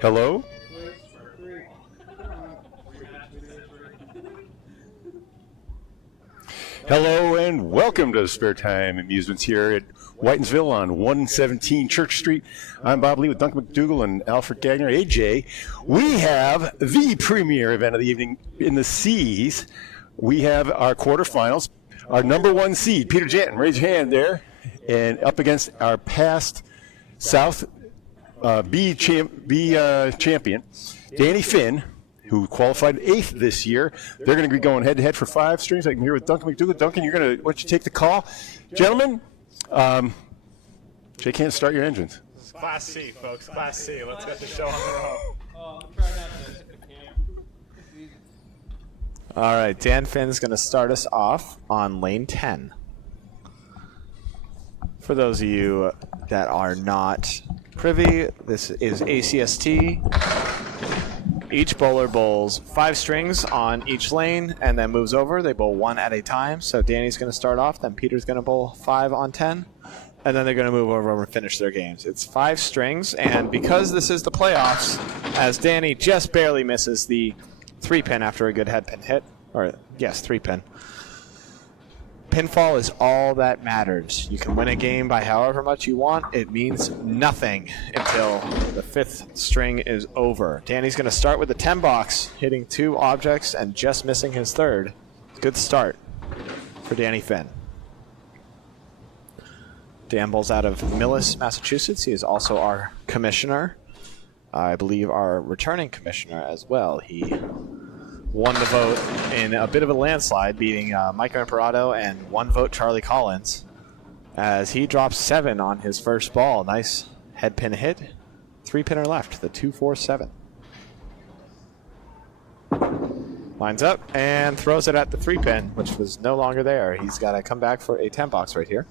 Hello? Hello and welcome to Sparetime Amusements here at Whitinsville on 117 Church Street. I'm Bob Lee with Duncan MacDougall and Alfred Gagner. AJ, we have the premier event of the evening in the C's. We have our quarterfinals. Our number one seed, Peter Janton, raise your hand there, and up against our past South B champion, Danny Finn, who qualified 8th this year. They're going to be going head-to-head for 5 strings. I'm here with Duncan MacDougall. Duncan, why don't you take the call? Gentlemen, shake hands, start your engines. Class C, folks, Class C. Let's get the show on the road. All right, Dan Finn's going to start us off on lane 10. For those of you that are not privy, this is ACST. Each bowler bowls 5 strings on each lane and then moves over. They bowl 1 at a time. So Danny's going to start off, then Peter's going to bowl 5 on 10, and then they're going to move over and finish their games. It's 5 strings, and because this is the playoffs, as Danny just barely misses the 3-pin after a good head pin hit, or yes, 3-pin. Pinfall is all that matters. You can win a game by however much you want. It means nothing until the 5th string is over. Danny's going to start with the 10 box, hitting 2 objects and just missing his 3rd. Good start for Danny Finn. Dan bowls out of Millis, Massachusetts. He is also our commissioner. I believe our returning commissioner as well. He won the vote in a bit of a landslide, beating Micah Imperato and 1 vote Charlie Collins, as he drops 7 on his first ball. Nice head pin hit. 3-pinner left, the 2-4-7. Lines up and throws it at the 3-pin, which was no longer there. He's got to come back for a 10 box right here.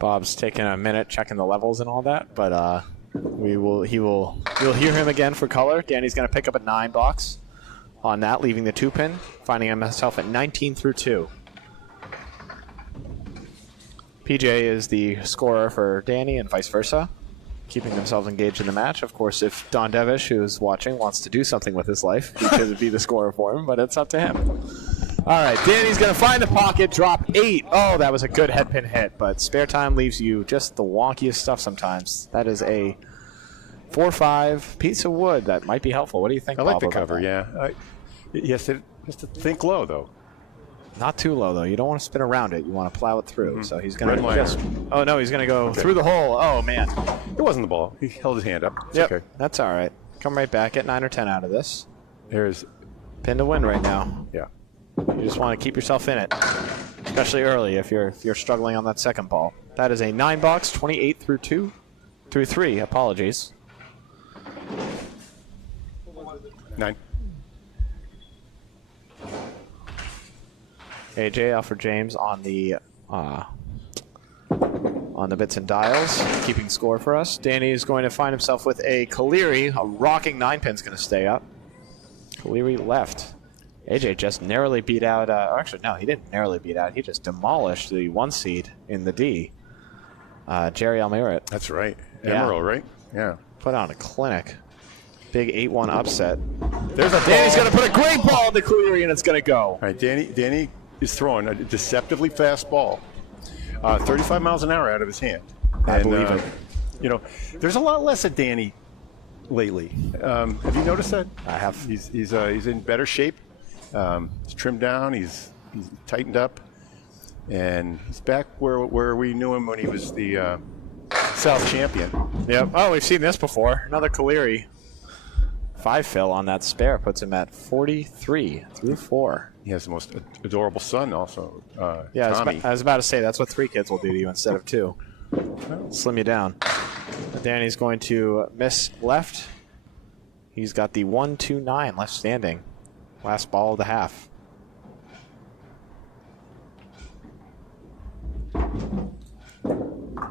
Bob's taking a minute checking the levels and all that, but you'll hear him again for color. Danny's going to pick up a 9 box on that, leaving the 2-pin, finding himself at 19 through 2. PJ is the scorer for Danny and vice versa, keeping themselves engaged in the match. Of course, if Don Devish, who's watching, wants to do something with his life, he could be the scorer for him, but it's up to him. All right, Danny's going to find the pocket, drop 8. Oh, that was a good head pin hit, but spare time leaves you just the wonkiest stuff sometimes. That is a 4-5 piece of wood that might be helpful. What do you think, Bob? I like the cover, yeah. He has to think low, though. Not too low, though. You don't want to spin around it. You want to plow it through. Mm-hmm. So he's going to just... Oh, no, he's going to go through the hole. Oh, man. It wasn't the ball. He held his hand up. It's yep, okay. That's all right. Come right back, get 9 or 10 out of this. There's pin to win right now. Yeah. You just want to keep yourself in it, especially early if you're struggling on that second ball. That is a 9 box, 28 through 3. Apologies. 9. AJ, Alfred James on the bits and dials, keeping score for us. Danny is going to find himself with a Caleri. A rocking 9-pin's going to stay up. Caleri left. AJ just narrowly beat out, actually, no, he didn't narrowly beat out. He just demolished the 1 seed in the D, Jerry Almirat. That's right. Emerald, right? Yeah. Put on a clinic. Big 8-1 upset. There's a Danny's going to put a great ball into Caleri, and it's going to go. All right, Danny is throwing a deceptively fast ball, 35 miles an hour out of his hand. I believe it. You know, there's a lot less of Danny lately. Have you noticed that? I have. He's in better shape. He's trimmed down. He's tightened up, and he's back where we knew him when he was the South champion. Yep. Oh, we've seen this before. Another Caleri. 5 fill on that spare puts him at 43 through 4. He has the most adorable son, also. Yeah, Tommy. I was about to say that's what 3 kids will do to you instead of 2. Slim you down. Danny's going to miss left. He's got the 1-2-9 left standing. Last ball of the half.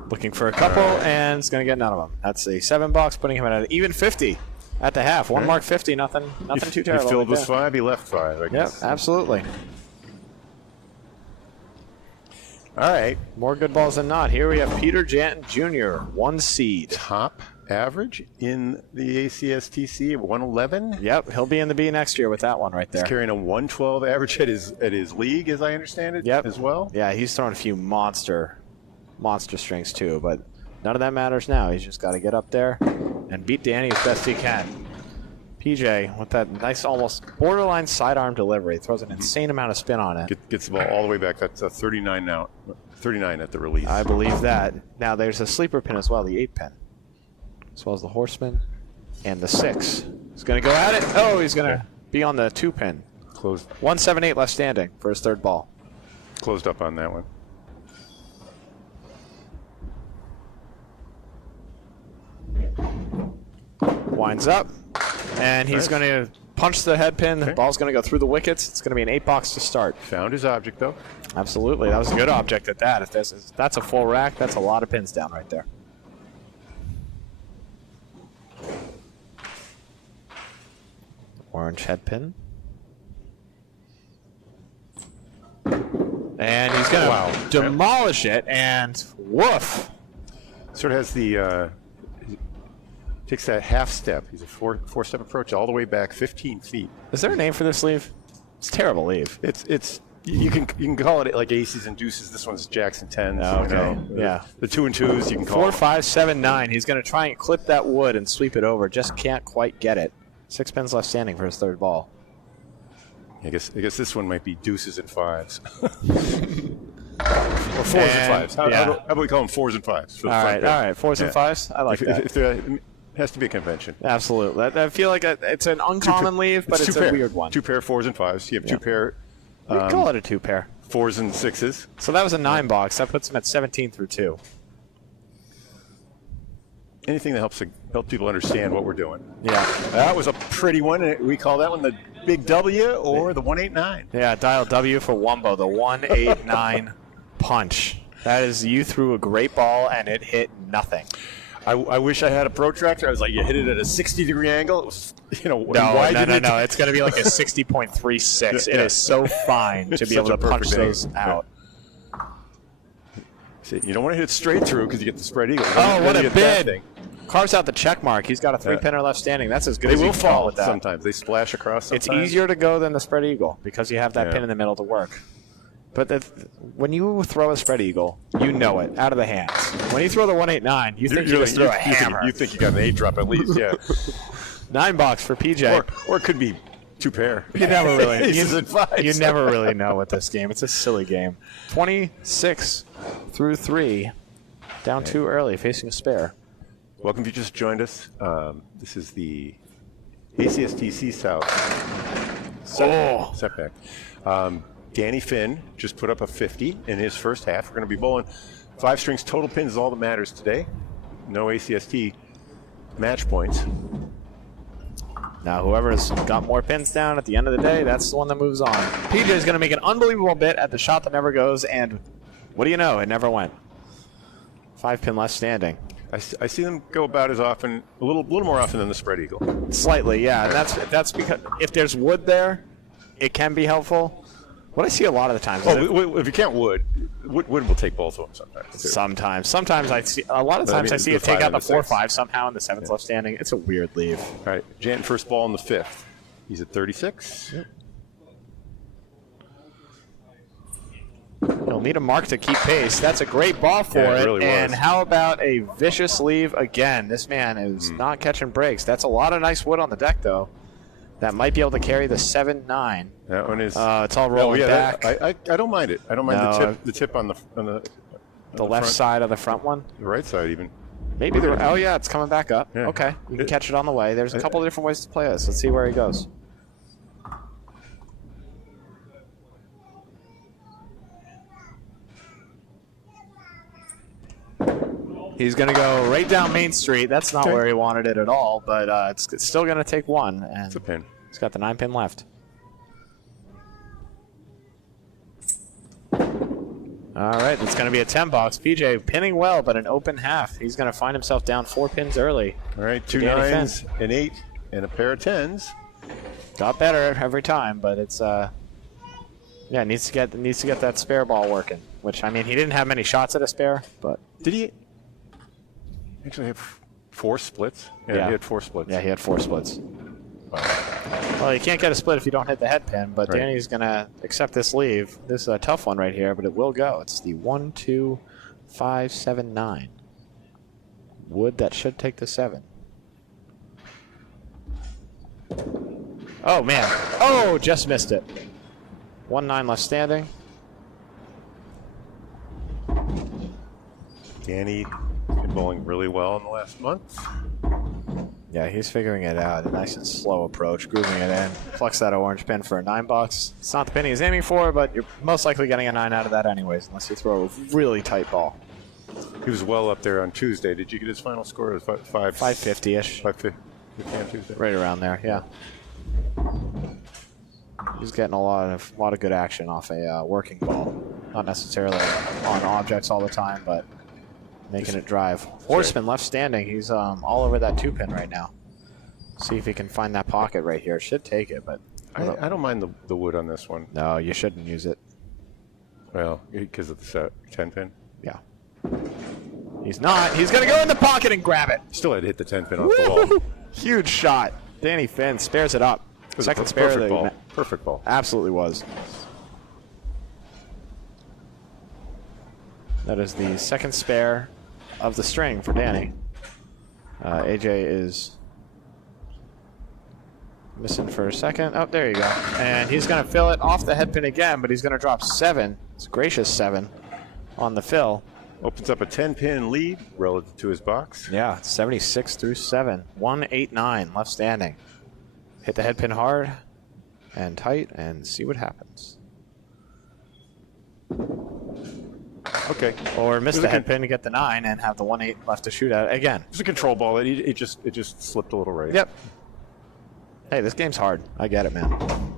Looking for a couple, and it's going to get none of them. That's a 7 box, putting him at an even 50 at the half. One mark 50, nothing too terrible. He filled with 5, he left 5, I guess. Yep, absolutely. All right. More good balls than not. Here we have Peter Janton Jr., 1 seed. Top average in the ACSTC at 111. Yep, he'll be in the B next year with that one right there. He's carrying a 112 average at his league, as I understand it, as well. Yeah, he's throwing a few monster strings too, but none of that matters now. He's just got to get up there and beat Danny as best he can. PJ with that nice, almost borderline sidearm delivery. Throws an insane amount of spin on it. Gets the ball all the way back. That's a 39 now. 39 at the release. I believe that. Now there's a sleeper pin as well, the 8 pin. As well as the horseman and the 6. He's going to go at it. Oh, he's going to be on the 2 pin. Closed. 178 left standing for his 3rd ball. Closed up on that one. Winds up, and he's going to punch the head pin. The ball's going to go through the wickets. It's going to be an 8 box to start. Found his object, though. Absolutely. That was a good object at that. If that's a full rack, that's a lot of pins down right there. Orange head pin. And he's going to demolish it, and woof. Sort of has the, takes that half step. He's a four-step approach all the way back 15 feet. Is there a name for this leave? It's a terrible leave. You can call it like aces and deuces. This one's jacks and tens. Okay. Yeah. The 2 and 2s you can call 4, 5, 7, 9. He's going to try and clip that wood and sweep it over. Just can't quite get it. 6 pins left standing for his 3rd ball. I guess this one might be deuces and 5s. Or 4s and 5s. How about we call them 4s and 5s? For the all right. 4s and 5s. I like that. It has to be a convention. Absolutely. I feel like it's an uncommon leave, but it's a weird one. 2 pair 4s and 5s. You have 2 pair. We can call it a 2 pair. 4s and 6s. So that was a 9 box. That puts him at 17 through 2. Anything that helps people understand what we're doing. Yeah. That was a pretty one. We call that one the Big W or the 189. Yeah, dial W for Wumbo, the 189 punch. That is, you threw a great ball and it hit nothing. I wish I had a protractor. I was like, you hit it at a 60-degree angle. It was, No. It's going to be like a 60.36. It is so fine to be able to punch those out. See, you don't want to hit it straight through because you get the spread eagle. Oh, what a bid! Carves out the check mark. He's got a 3-pinner left standing. That's as good as you can call with that. Sometimes. They splash across sometimes. It's easier to go than the spread eagle because you have that pin in the middle to work. But when you throw a spread eagle, you know it, out of the hands. When you throw the 189, you think you just throw a hammer. You think you got an 8-drop at least, yeah. 9 box for PJ. Or it could be 2 pair. You never really Aces and 5s. You never really know with this game. It's a silly game. 26 through 3. Down too early, facing a spare. Welcome if you just joined us. This is the ACSTC South setback. Danny Finn just put up a 50 in his first half. We're going to be bowling 5 strings. Total pins is all that matters today. No ACST match points. Now, whoever's got more pins down at the end of the day, that's the one that moves on. PJ is going to make an unbelievable bit at the shot that never goes, and what do you know? It never went. 5 pin left standing. I see them go about as often, a little more often than the spread eagle. Slightly, yeah. And that's because if there's wood there, it can be helpful. What I see a lot of the times. If you count wood will take both of them sometimes. Too. Sometimes I see a lot of times I see it take out the 4-5 somehow, and the 7's left standing. It's a weird leave. All right, Janton first ball in the 5th. He's at 36. Yep. He'll need a mark to keep pace. That's a great ball for it. It really and was. How about a vicious leave again? This man is not catching breaks. That's a lot of nice wood on the deck, though. That might be able to carry the 7-9. That one is. It's all rolling back. I don't mind it. I don't mind the tip on the left side of the front one. The right side even. Maybe the. Oh yeah, it's coming back up. Yeah. Okay, we can catch it on the way. There's a couple of different ways to play this. Let's see where he goes. He's going to go right down Main Street. That's not where he wanted it at all, but it's still going to take one. And it's a pin. He's got the 9 pin left. All right, it's going to be a 10 box. PJ pinning well, but an open half. He's going to find himself down 4 pins early. All right, 2 9s, an 8, and a pair of 10s. Got better every time, but it's it needs to get that spare ball working. which, I mean, he didn't have many shots at a spare, but... Did he actually have 4 splits? Yeah, he had 4 splits. Yeah, he had 4 splits. Wow. Well, you can't get a split if you don't hit the head pin, but Right. Danny's going to accept this leave. This is a tough one right here, but it will go. It's the 1, 2, 5, 7, 9. Wood that should take the 7. Oh, man. Oh, just missed it. 1-9 left standing. Danny been bowling really well in the last month. Yeah, he's figuring it out. A nice and slow approach, grooving it in. Flex that orange pin for $9. It's not the pin he's aiming for, but you're most likely getting a 9 out of that anyways, unless you throw a really tight ball. He was well up there on Tuesday. Did you get his final score? It was 550-ish. 550 on Tuesday. Right around there, yeah. He's getting a lot of good action off a working ball. Not necessarily on objects all the time, but making it drive. Horseman left standing. He's all over that 2-pin right now. See if he can find that pocket right here. Should take it, but I don't mind the wood on this one. no, you shouldn't use it. Well, because of the 10-pin. Yeah. He's not. He's going to go in the pocket and grab it. Still had to hit the 10-pin off the wall. Huge shot. Danny Finn spares it up. It was Second a spare. perfect ball. Perfect ball. Absolutely was. That is the second spare of the string for Danny. AJ is missing for a second. Oh, there you go. And he's going to fill it off the head pin again, but he's going to drop 7. It's a gracious 7 on the fill. Opens up a 10-pin lead relative to his box. Yeah, 76 through 7. 189 left standing. Hit the head pin hard and tight and see what happens. Okay. Or miss the head pin to get the 9 and have the 1-8 left to shoot at again. It was a control ball. It just slipped a little right. Yep. Hey, this game's hard. I get it, man.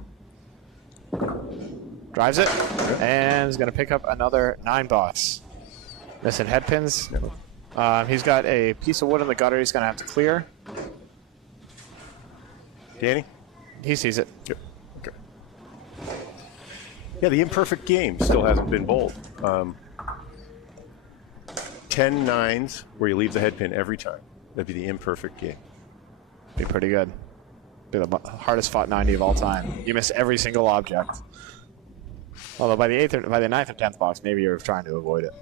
Drives it and is going to pick up another 9 box. Missing head pins. He's got a piece of wood in the gutter he's going to have to clear. Danny? He sees it. Yep. Okay. Yeah, the imperfect game still hasn't been bowled. 10 9s where you leave the head pin every time. That'd be the imperfect game. Be pretty good. Be the hardest fought 90 of all time. You miss every single object. Although by the 9th or 10th box, maybe you're trying to avoid it.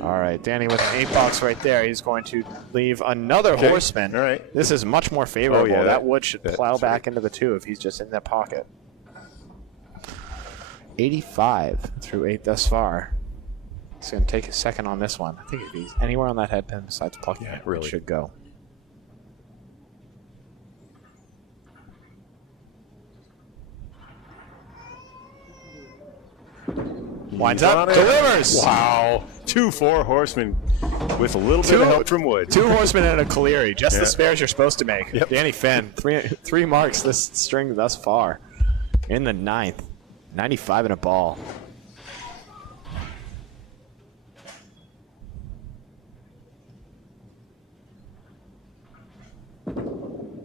All right, Danny with an 8 box right there. He's going to leave another horseman. All right. This is much more favorable. Oh, yeah, that wood should plow that's back into the 2 if he's just in that pocket. 85 through 8 thus far. He's going to take a second on this one. I think if he's anywhere on that head pin besides plucking it, really. it should go. Winds up, delivers. Wow. 2 4 horsemen with a little bit of help from wood. 2 horsemen and a Cagliari. Just the spares you're supposed to make. Yep. Danny Finn, three marks this string thus far. In the 9th. 95 and a ball.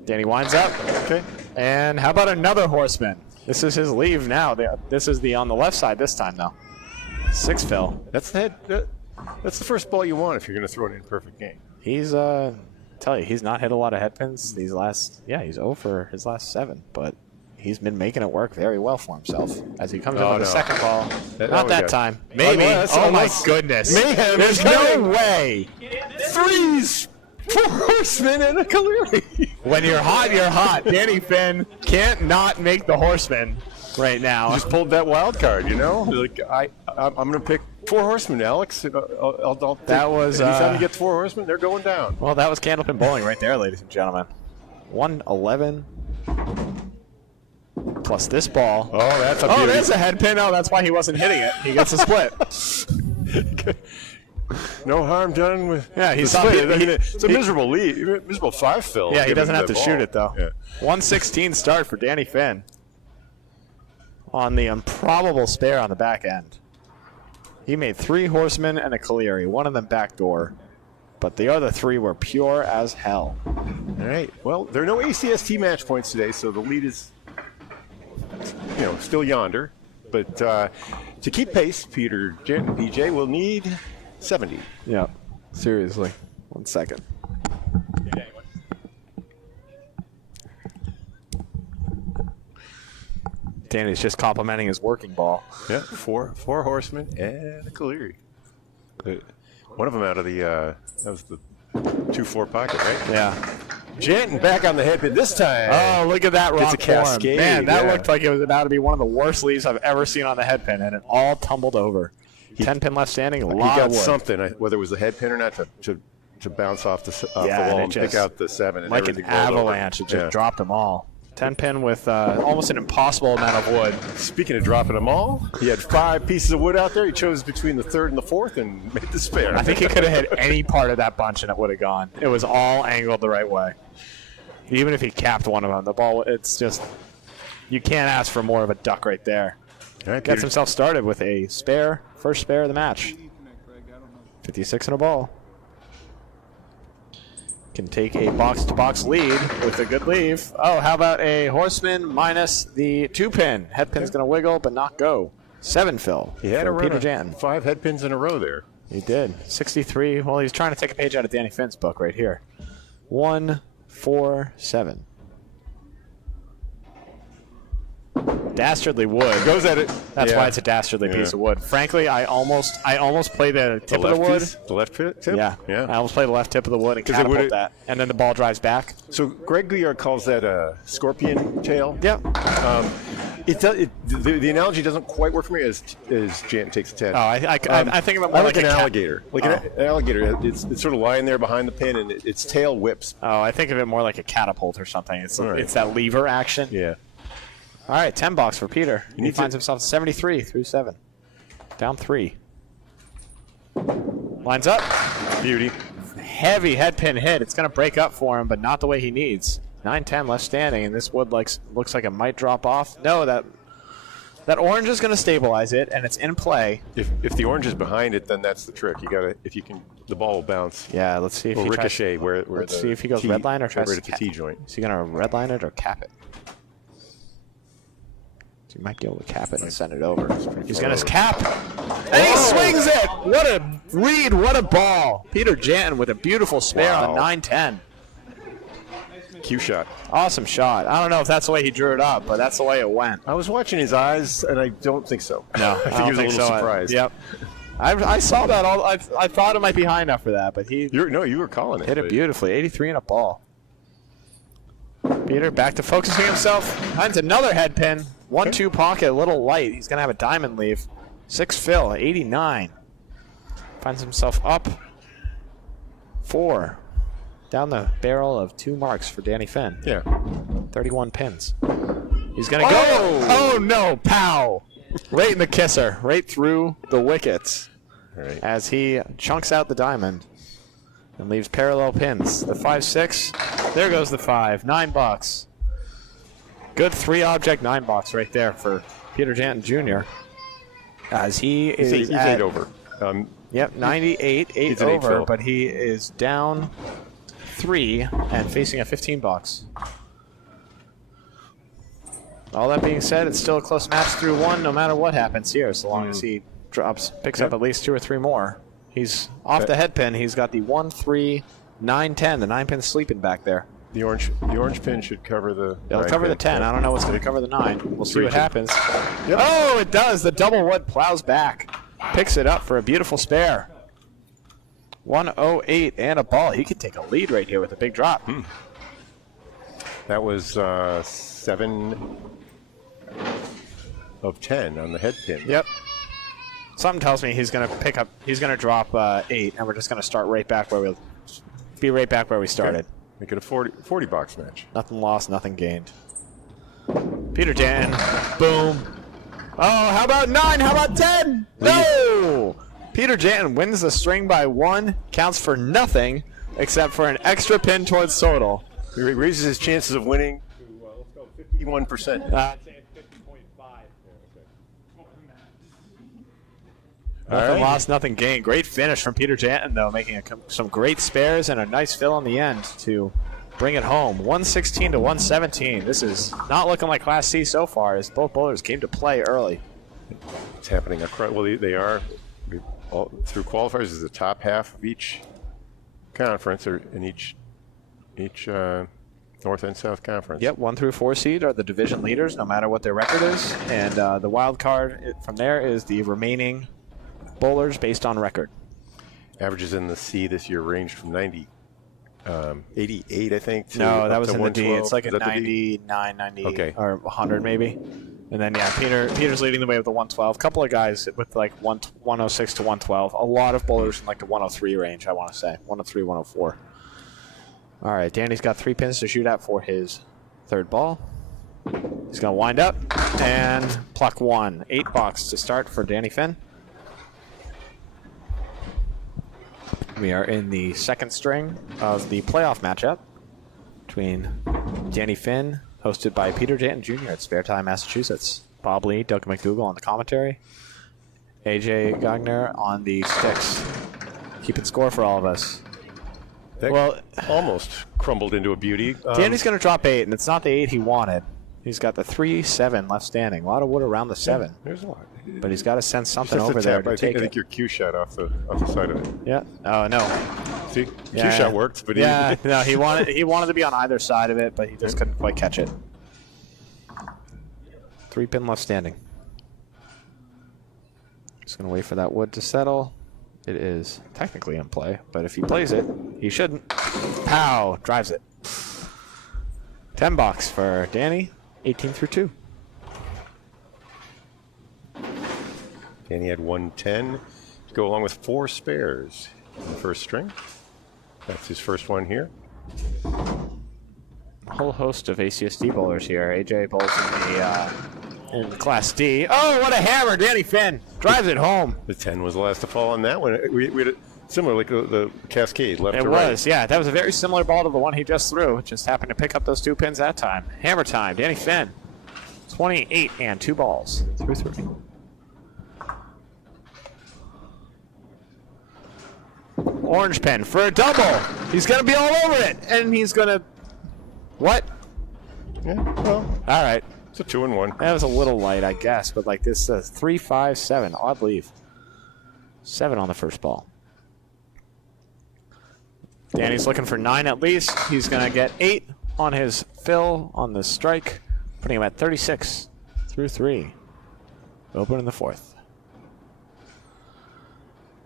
Danny winds up. Okay. And how about another horseman? This is his leave now. This is the on the left side this time, though. 6 fill. That's the head. That's the first ball you want if you're going to throw an imperfect game. He's tell you, he's not hit a lot of head pins these last. Yeah, he's 0 for his last 7, but he's been making it work very well for himself as he comes up with the second ball. Not that time. Maybe. Oh my goodness. Mayhem. There's no way. 3s. 4 horsemen and a Cagliari. When you're hot, you're hot. Danny Finn can't not make the horseman right now. Just pulled that wild card, you know. Like I'm going to pick 4 horsemen, Alex. I'll That was, anytime you get 4 horsemen, they're going down. Well, that was Candlepin bowling right there, ladies and gentlemen. 111 plus this ball. Oh, that's a beauty. Oh, there's a head pin. Oh, that's why he wasn't hitting it. He gets a split. No harm done with. Yeah, he's the split. not- It's a miserable lead, miserable 5 fill. Yeah, he given doesn't have the to ball. shoot it, though. Yeah. 116 start for Danny Finn on the improbable spare on the back end. He made 3 horsemen and a Cagliari, one of them backdoor, but the other 3 were pure as hell. All right. Well, there are no ACST match points today, so the lead is, still yonder. But to keep pace, Peter Janton, PJ, will need 70. Yeah, seriously. 1 second. Danny's just complimenting his working ball. Yeah, four horsemen and a Caleri. One of them out of the that was the 2-4 pocket, right? Yeah. Janton back on the head pin this time. Oh, look at that rock It's a cascade. form. Man, that yeah. looked like it was about to be one of the worst leaves I've ever seen on the head pin, and it all tumbled over. 10 pin left standing, a He lot got of wood. something, whether it was the head pin or not, to bounce off the Yeah, wall and and pick out the 7. And like an everything rolled over. avalanche, it just Yeah. dropped them all. 10 pin with almost an impossible amount of wood. Speaking of dropping them all, he had 5 pieces of wood out there. He chose between the 3rd and the 4th and made the spare. I think he could have hit any part of that bunch and it would have gone. It was all angled the right way. Even if he capped one of them, the ball, it's just, you can't ask for more of a duck right there. All right, Gets Peter. himself started with a spare, first spare of the match. 56 in a ball. Can take a box-to-box lead with a good leave. Oh, how about a horseman minus the 2-pin? Head pin's going to wiggle but not go. 7 fill He had for a run Peter of Janton. 5 head pins in a row there. He did. 63. Well, he's trying to take a page out of Danny Finn's book right here. 1, 4, 7. Dastardly wood. Goes at it. That's Yeah. why it's a dastardly Yeah. piece of wood. Frankly, I almost play the tip of the wood. piece? The left tip? Yeah. Yeah. I almost play the left tip of the wood and 'Cause it catapult would've- that. And then the ball drives back. So Greg Guyard calls that a scorpion tail. Yep. The analogy doesn't quite work for me as Janton takes a 10. Oh, I think of it more I like an a cat- alligator. Like an alligator, it's sort of lying there behind the pin, and its tail whips. Oh, I think of it more like a catapult or something. It's All right. it's that lever action. Yeah. All right, 10 bucks for Peter. He need finds to- himself 73 through 7. Down 3. Lines up. Beauty. Heavy head pin hit. It's going to break up for him, but not the way he needs. 9-10 left standing, and this wood looks like it might drop off. No, that orange is going to stabilize it, and it's in play. If the orange is behind it, then that's the trick. You gotta, if you can, the ball will bounce. Yeah, let's see if Will he ricochet tries. where Let's the see if he goes T- red line or tries right to at the cap. T joint. Is he going to red line it or cap it? He might be able to cap it and send it over. He's going to cap. And he swings it! What a read, what a ball. Peter Janton with a beautiful spare on Wow. 9-10. Cue shot. Awesome shot. I don't know if that's the way he drew it up, but that's the way it went. I was watching his eyes, and I don't think so. No, I think he was a little surprised. Yep. I saw that. I thought it might be high enough for that, but he You were calling it. hit it but- beautifully. 83 in a ball. Peter back to focusing himself. Finds another head pin. 1-2 pocket, a little light. He's going to have a diamond leave. 6 fill, 89. Finds himself up 4. Down the barrel of 2 marks for Danny Finn. Yeah. 31 pins. He's going to go. Oh, no. Pow. Right in the kisser. Right through the wickets. All right. As he chunks out the diamond and leaves parallel pins. The 5-6. There goes the 5. $9. Good 3-object 9 box right there for Peter Janton Jr. As he is He's at, 8 over. Yep, 98, 8 He's an 8 over, fill. but he is down 3 and facing a 15 box. All that being said, it's still a close match through 1 no matter what happens here, so long as he picks up at least 2 or 3 more. He's off the head pin. He's got the 1, 3, 9, 10. The 9 pin's sleeping back there. The orange pin should cover the. It'll 9 cover the pin. 10. I don't know what's going to cover the 9. We'll see what Reaching. happens. Yep. Oh, it does. The double wood plows back. Picks it up for a beautiful spare. 108 and a ball. He could take a lead right here with a big drop. That was 7 of 10 on the head pin. Yep. Something tells me he's going to pick up. He's going to drop 8, and we're just going to start right back where we started. Okay. Make it a 40 box match. Nothing lost, nothing gained. Peter Janton. Boom. Oh, how about 9? How about 10? No! Peter Janton wins the string by 1. Counts for nothing except for an extra pin towards total. He raises his chances of winning to 51%. Nothing lost, nothing gained. Great finish from Peter Janton, though, making some great spares and a nice fill on the end to bring it home. 116 to 117. This is not looking like Class C so far, as both bowlers came to play early. It's happening across. Well, they are through qualifiers is the top half of each conference, or in each North and South Conference. Yep, 1 through 4 seed are the division leaders, no matter what their record is. And the wild card from there is the remaining bowlers based on record. Averages in the C this year ranged from 88, I think. To no, that up was to in the D. 112. It's like Is a that the D? 99, 90, Okay. or 100 maybe. And then, yeah, Peter's leading the way with the 112. A couple of guys with like 106 to 112. A lot of bowlers in like the 103 range, I want to say. 103, 104. All right, Danny's got 3 pins to shoot at for his third ball. He's going to wind up and pluck 1. 8 box to start for Danny Finn. We are in the second string of the playoff matchup between Danny Finn, hosted by Peter Janton Jr. at Sparetime, Massachusetts. Bob Lee, Duncan MacDougall on the commentary. AJ Gagner on the sticks. Keeping score for all of us. That almost crumbled into a beauty. Danny's going to drop 8, and it's not the 8 he wanted. He's got the 3-7 left standing. A lot of wood around the 7. Yeah, there's a lot. But he's got to send something Just a over there tap. to take I think it. your cue shot off the side of it. Yeah. Oh, no. See, Yeah. cue shot worked, but Yeah, no, he wanted to be on either side of it, but he just couldn't quite catch it. 3 pin left standing. Just going to wait for that wood to settle. It is technically in play, but if he plays it, he shouldn't. Pow! Drives it. 10 box for Danny, 18 through 2. Danny had 110 to go along with 4 spares in the first string. That's his first one here. A whole host of ACST bowlers here. AJ bowls in the Class D. Oh, what a hammer! Danny Finn drives it home. The 10 was the last to fall on that one. We had a similar, like the Cascade, left It to right. was, yeah. That was a very similar ball to the one he just threw. Just happened to pick up those 2 pins that time. Hammer time. Danny Finn. 28 and 2 balls through 3. Orange pen for a double. He's going to be all over it. And he's going to... What? Yeah, well, All right. it's a 2-1. That was a little light, I guess. But like this 3, 5, 7. Odd leave. 7 on the first ball. Danny's looking for 9 at least. He's going to get 8 on his fill on the strike, putting him at 36 through 3. Open in the 4th.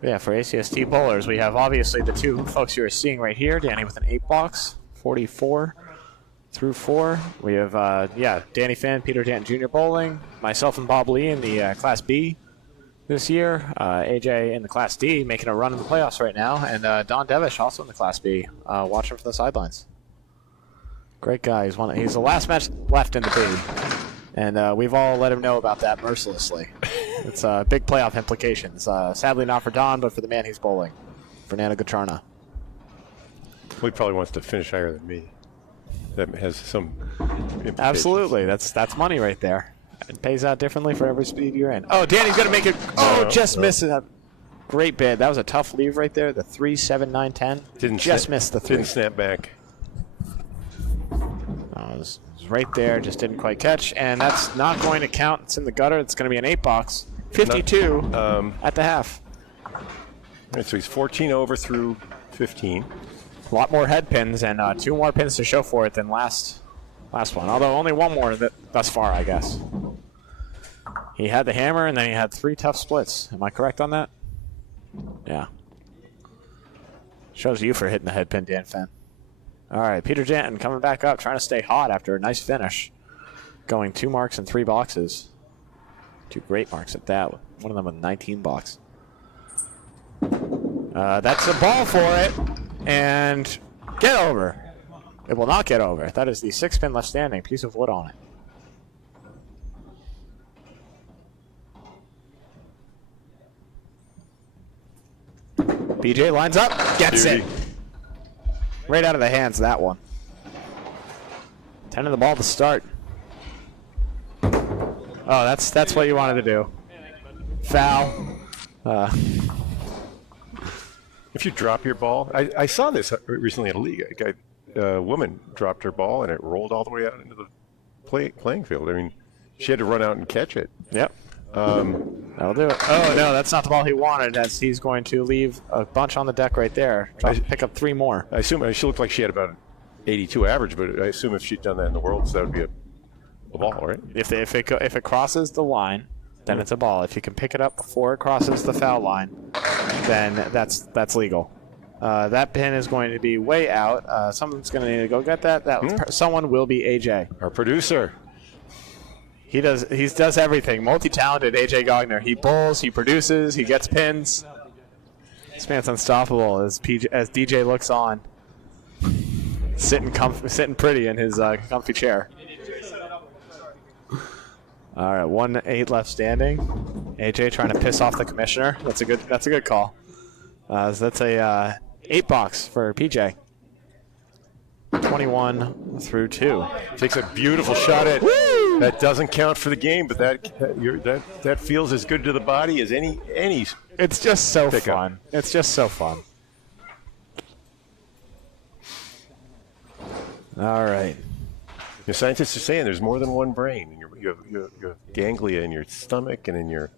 Yeah, for ACST bowlers, we have obviously the 2 folks you are seeing right here. Danny with an 8 box, 44 through 4. We have, Danny Finn, Peter Janton Jr. bowling. Myself and Bob Lee in the Class B this year. AJ in the Class D, making a run in the playoffs right now. And Don Devish also in the Class B, watching from the sidelines. Great guy. He's the last match left in the B. And we've all let him know about that mercilessly. It's big playoff implications. Sadly not for Don, but for the man he's bowling, Fernando Gacharna. Well, he probably wants to finish higher than me. That has some implications. Absolutely. That's money right there. It pays out differently for every speed you're in. Oh, Danny's going to make it. Oh, just missed it. Great bid. That was a tough leave right there. The 3, 7, 9, 10. Just missed the 3. Didn't snap back. It was right there, just didn't quite catch, and that's not going to count. It's in the gutter. It's going to be an 8 box. 52 at the half. All right, so he's 14 over through 15. A lot more head pins and 2 more pins to show for it than last one. Although only 1 more thus far, I guess. He had the hammer, and then he had 3 tough splits. Am I correct on that? Yeah. Shows you for hitting the head pin, Dan Finn. All right, Peter Janton coming back up, trying to stay hot after a nice finish. Going 2 marks and 3 boxes. 2 great marks at that. One of them with 19 box. That's a ball for it. And get over. It will not get over. That is the 6 pin left standing. Piece of wood on it. BJ lines up. Gets it. Right out of the hands, that one. 10 of the ball to start. Oh, that's what you wanted to do. Foul. If you drop your ball, I saw this recently at a league. A woman dropped her ball and it rolled all the way out into the playing field. I mean, she had to run out and catch it. Yep. That'll do it. Oh, no, that's not the ball he wanted, as he's going to leave a bunch on the deck right there. Pick up 3 more. I assume she looked like she had about 82 average, but I assume if she'd done that in the Worlds, that would be a ball, right? If it crosses the line, then it's a ball. If you can pick it up before it crosses the foul line, then that's legal. That pin is going to be way out. Someone's going to need to go get that. Someone will be AJ. Our producer. He does everything. Multi-talented AJ Gagner. He bowls, he produces, he gets pins. This man's unstoppable as DJ looks on, sitting pretty in his comfy chair. All right, 1-8 left standing. AJ trying to piss off the commissioner. That's a good call. So that's a 8 box for PJ. 21 through 2. Takes a beautiful shot at. Woo! That doesn't count for the game, but that feels as good to the body as any. It's just so fun. It's just so fun. All right. Your scientists are saying there's more than one brain. You have ganglia in your stomach and in your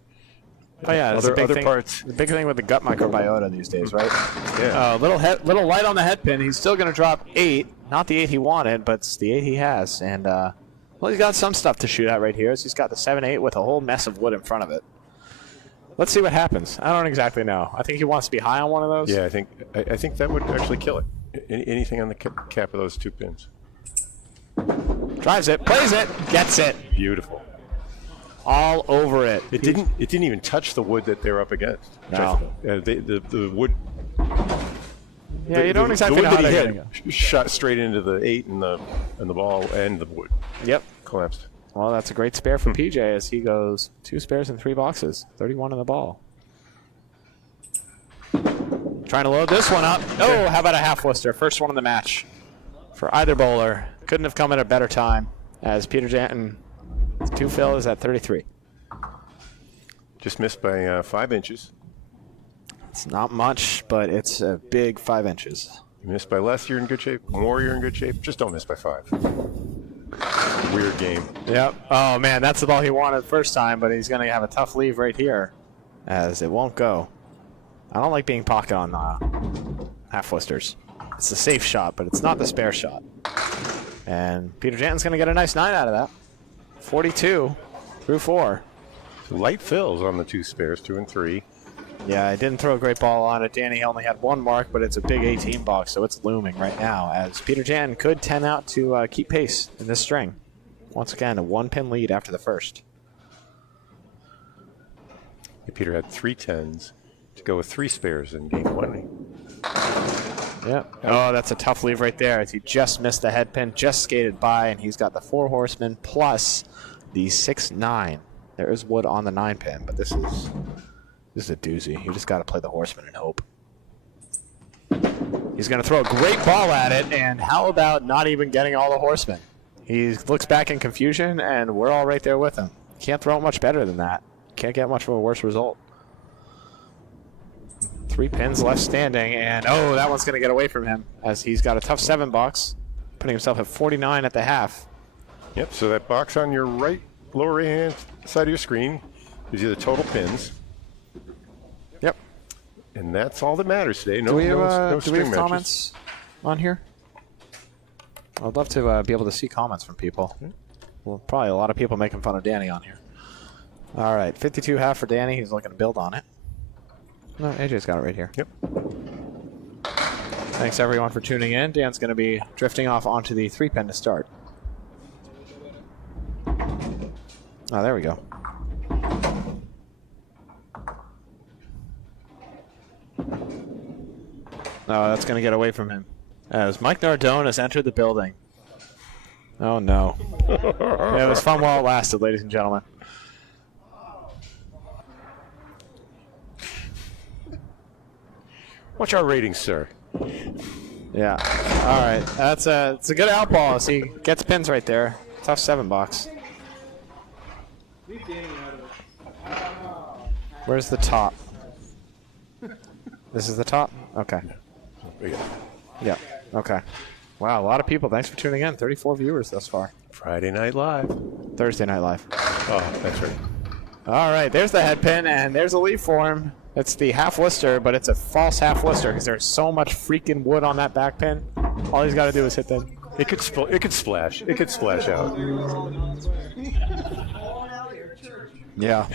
other parts. The big thing with the gut microbiota these days, right? Yeah. Little light on the head pin. He's still going to drop 8. Not the 8 he wanted, but it's the 8 he has. And he's got some stuff to shoot at right here. So he's got the 7-8 with a whole mess of wood in front of it. Let's see what happens. I don't exactly know. I think he wants to be high on one of those. Yeah, I think that would actually kill it. Anything on the cap of those 2 pins. Drives it, plays it, gets it. Beautiful. All over it. It didn't even touch the wood that they were up against. No. The wood. Yeah, you don't exactly know how they're getting it. Shot straight into the 8 and the ball and the wood. Yep. Collapsed. Well, that's a great spare for PJ as he goes 2 spares and 3 boxes. 31 in the ball. Trying to load this one up. Oh, how about a half Worcester? First one in the match for either bowler. Couldn't have come at a better time as Peter Janton, 2 fill is at 33. Just missed by 5 inches. It's not much, but it's a big 5 inches. You missed by less, you're in good shape. More, you're in good shape. Just don't miss by 5. Weird game. Yep. Oh, man, that's the ball he wanted first time, but he's going to have a tough leave right here as it won't go. I don't like being pocket on half Worcesters. It's a safe shot, but it's not the spare shot. And Peter Janton's going to get a nice 9 out of that. 42 through 4. So light fills on the 2 spares, 2 and 3. Yeah, I didn't throw a great ball on it. Danny only had 1 mark, but it's a big 18 box, so it's looming right now as Peter Janton could 10 out to keep pace in this string. Once again, a 1-pin lead after the first. Yeah, Peter had 3 10s to go with 3 spares in game 1. Yep. Oh, that's a tough leave right there as he just missed the head pin, just skated by, and he's got the 4 horsemen plus the 6-9. There is wood on the 9 pin, but this is a doozy. You just got to play the horseman and hope. He's going to throw a great ball at it, and how about not even getting all the horsemen? He looks back in confusion, and we're all right there with him. Can't throw it much better than that. Can't get much of a worse result. 3 pins left standing, and oh, that one's going to get away from him as he's got a tough 7 box, putting himself at 49 at the half. Yep, so that box on your lower right-hand side of your screen gives you the total pins. Yep. And that's all that matters today. No, do we have matches. comments on here? I'd love to be able to see comments from people. Well, probably a lot of people making fun of Danny on here. All right, 52 half for Danny. He's looking to build on it. No, AJ's got it right here. Yep. Thanks, everyone, for tuning in. Dan's going to be drifting off onto the 3-pin to start. Oh, there we go. Oh, that's going to get away from him. As Mike Nardone has entered the building. Oh, no. Yeah, it was fun while it lasted, ladies and gentlemen. What's our rating, sir? Yeah. All right. It's a good out ball as he gets pins right there. Tough 7 box. Where's the top? This is the top? Okay. Yeah. Okay. Wow, a lot of people. Thanks for tuning in. 34 viewers thus far. Friday Night Live. Thursday Night Live. Oh, that's right. All right, there's the head pin, and there's a leaf for him. It's the half Worcester, but it's a false half Worcester because there's so much freaking wood on that back pin. All he's got to do is hit them. It could splash. It could splash out. Yeah.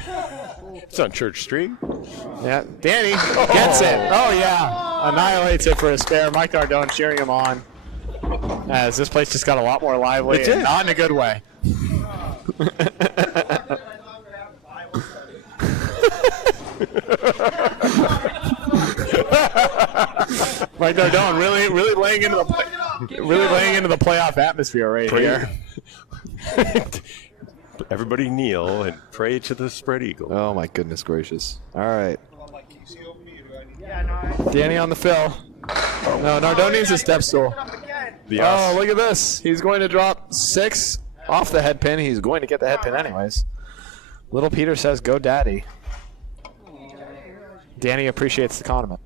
It's on Church Street. Yeah, Danny gets it. Oh, yeah. Annihilates it for a spare. Mike Nardone cheering him on. As this place just got a lot more lively. It did. Not in a good way. Mike Nardone really laying into the playoff atmosphere right here. Everybody kneel and pray to the spread eagle. Oh my goodness gracious! All right, Danny on the fill. No, Nardone needs a step stool. Oh, look at this! He's going to drop 6 off the head pin. He's going to get the head pin anyways. Little Peter says, "Go, Daddy." Danny appreciates the condiment.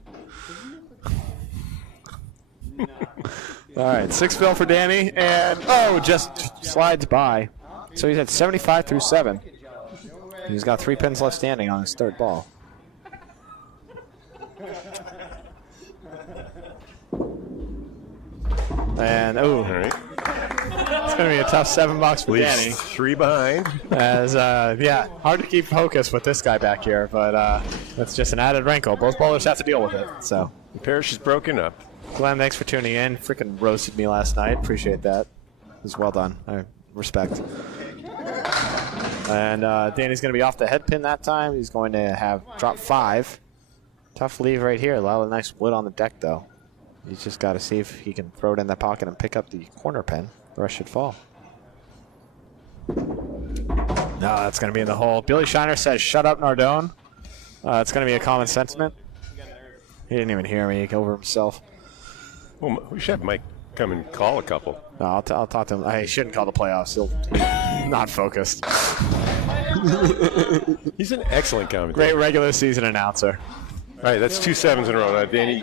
All right, 6 fill for Danny, and just slides by. So he's at 75 through 7. He's got 3 pins left standing on his third ball. And all right. It's going to be a tough $7 for Danny. 3 behind. As hard to keep focus with this guy back here, but that's just an added wrinkle. Both bowlers have to deal with it. So The parish is broken up. Glenn, thanks for tuning in. Freaking roasted me last night. Appreciate that. It was well done. Respect. And Danny's going to be off the head pin that time. He's going to have drop 5. Tough leave right here. A lot of nice wood on the deck, though. He's just got to see if he can throw it in the pocket and pick up the corner pin. The rest should fall. No, that's going to be in the hole. Billy Shiner says, "Shut up, Nardone." It's going to be a common sentiment. He didn't even hear me over himself. Well, we should have Mike come and call a couple. No, I'll talk to him. I shouldn't call the playoffs. He's not focused. He's an excellent commentator. Great regular season announcer. All right, that's 2 sevens in a row. Danny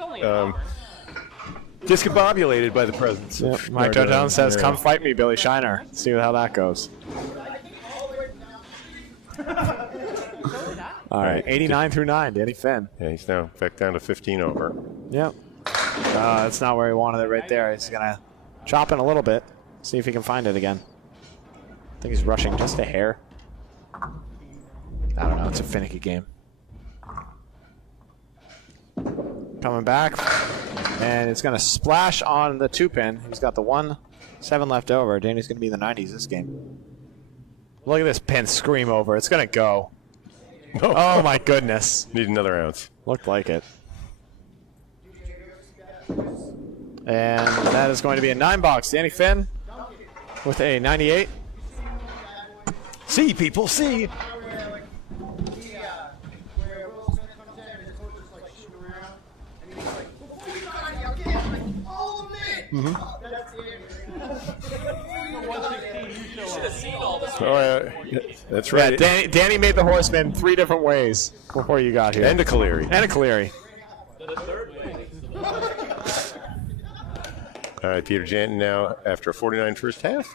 discombobulated by the presence. Yep. Mike Nardone says, "Come fight me, Billy Shiner." See how that goes. All right, 89 through 9, Danny Finn. Yeah, he's now back down to 15 over. Yep. That's not where he wanted it right there. He's going to chop in a little bit, see if he can find it again. I think he's rushing just a hair. I don't know. It's a finicky game. Coming back, and it's going to splash on the 2-pin. He's got the 1-7 left over. Danny's going to be in the 90s this game. Look at this pin scream over. It's going to go. Oh, my goodness. Need another ounce. Looked like it. And that is going to be a 9-box. Danny Finn with a 98. See, people, see. Oh, that's right. Yeah, Danny made the horseman 3 different ways before you got here. And a Caleri. And a Caleri. All right, Peter Janton now after a 49 first half.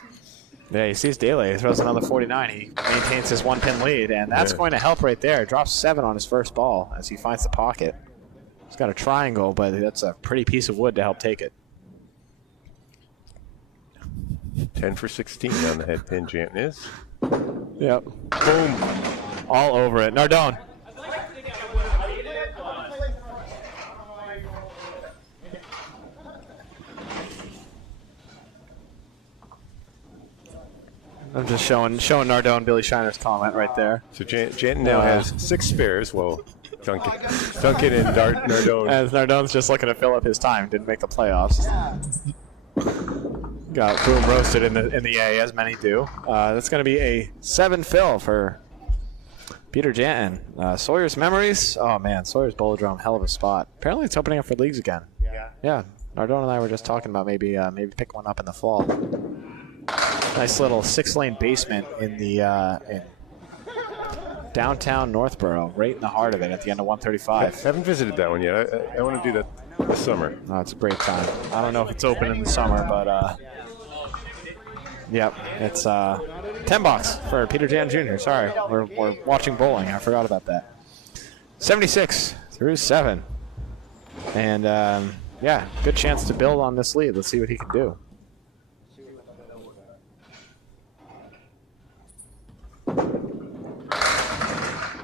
Yeah, he sees Daly. He throws another 49. He maintains his 1-pin lead, and that's going to help right there. Drops 7 on his first ball as he finds the pocket. He's got a triangle, but that's a pretty piece of wood to help take it. 10 for 16 on the head pin, Janton is. Yep. Boom. All over it. Nardone. I'm just showing Nardone Billy Shiner's comment right there. So Janton now has 6 spares. Well, Duncan and Nardone. As Nardone's just looking to fill up his time. Didn't make the playoffs. Got boom roasted in the A, as many do. That's going to be a 7 fill for Peter Janton. Sawyer's Memories. Oh, man. Sawyer's Bowlodrome, hell of a spot. Apparently it's opening up for leagues again. Yeah. Nardone and I were just talking about maybe pick one up in the fall. Nice little 6-lane basement in the in downtown Northborough, right in the heart of it at the end of 135. I haven't visited that one yet. I want to do that this summer. Oh, it's a great time. I don't know if it's open in the summer, but Yep, it's $10 for Peter Janton Jr. Sorry, we're watching bowling. I forgot about that. 76 through 7. And, yeah, good chance to build on this lead. Let's see what he can do.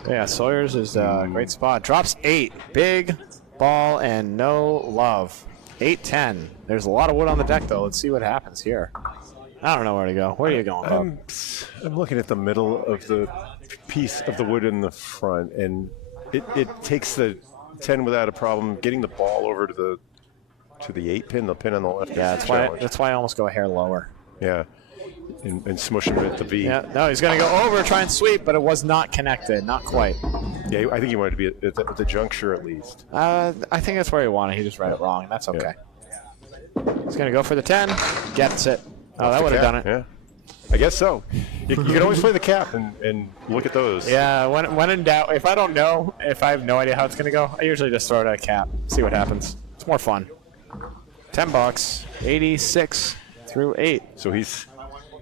Yeah, Sawyer's is a great spot. Drops 8. Big ball and no love. 8-10. There's a lot of wood on the deck, though. Let's see what happens here. I don't know where to go. Where are you going, Bob? I'm looking at the middle of the piece of the wood in the front, and it takes the 10 without a problem. Getting the ball over to the 8 pin, the pin on the left. Yeah, that's why I almost go a hair lower. Yeah, and smushing it at the V. Yeah, no, he's going to go over, try and sweep, but it was not connected. Not quite. Yeah, I think he wanted to be at the juncture at least. I think that's where he wanted. He just read it wrong. That's okay. Yeah. He's going to go for the 10. Gets it. Oh, that would have done it. Yeah, I guess so. You can always play the cap and look at those. Yeah, when in doubt, if I don't know, if I have no idea how it's going to go, I usually just throw it at a cap, see what happens. It's more fun. $10, 86 through 8. So he's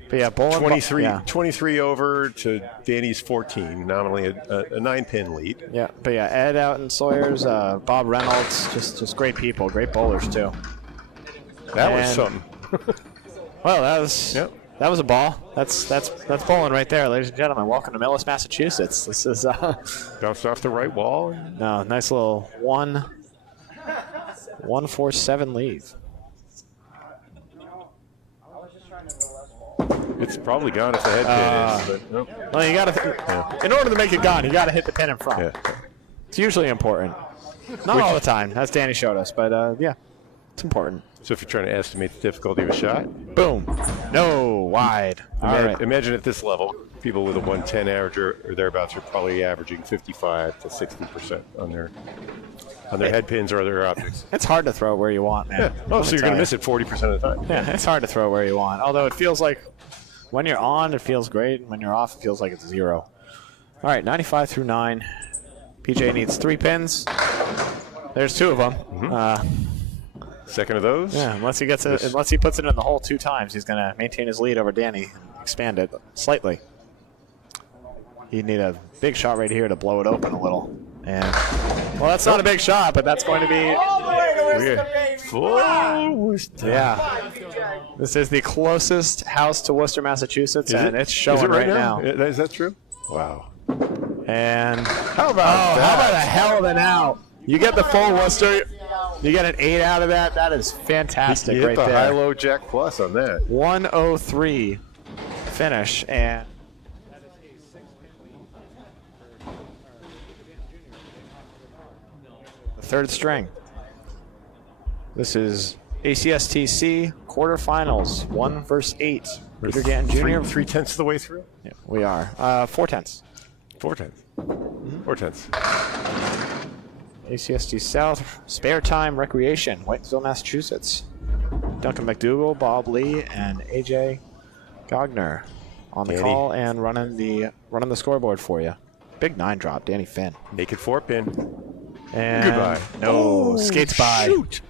but yeah, bowling 23 over to Danny's 14, nominally a 9-pin lead. Yeah, but yeah, Ed out in Sawyer's, Bob Reynolds, just great people, great bowlers too. That was something. Well, that was a ball. That's bowling right there, ladies and gentlemen. Welcome to Millis, Massachusetts. This is bounced off the right wall. No, nice little 1-4-7 lead. It's probably gone if the head pin is, but nope. Well, you gotta. In order to make it gone, you gotta hit the pin in front. Yeah. It's usually important. Not all the time, as Danny showed us, but yeah, it's important. So if you're trying to estimate the difficulty of a shot, boom, no, wide. Imagine at this level, people with a 110 average or thereabouts are probably averaging 55 to 60% on their head pins or other objects. It's hard to throw it where you want, man. Yeah. Oh, so you're going to miss it 40% of the time. Yeah, it's hard to throw it where you want. Although it feels like when you're on, it feels great. And when you're off, it feels like it's 0. All right, 95 through 9. PJ needs 3 pins. There's 2 of them. Mm-hmm. Second of those. Yeah, unless he puts it in the hole 2 times, he's going to maintain his lead over Danny, expand it slightly. He'd need a big shot right here to blow it open a little. And well, that's not a big shot, but that's going to be Worcester. Yeah. This is the closest house to Worcester, Massachusetts, and it's showing right now. Is that true? Wow. And how about a hell of an out? You get the full Worcester. You get an 8 out of that. That is fantastic right there. You hit the high-low jack plus on that. 103 finish, and the 3rd string. This is ACSTC quarterfinals, 1 versus 8. Peter Janton Jr. 3/10 of the way through? Yeah, we are. 4/10. 4/10. 4/10. ACST South, Sparetime Recreation, Whitinsville, Massachusetts. Duncan MacDougall, Bob Lee, and AJ Gagner on the call and running the scoreboard for you. Big 9 drop, Danny Finn. Naked 4-pin. And goodbye. No, skates by. Shoot.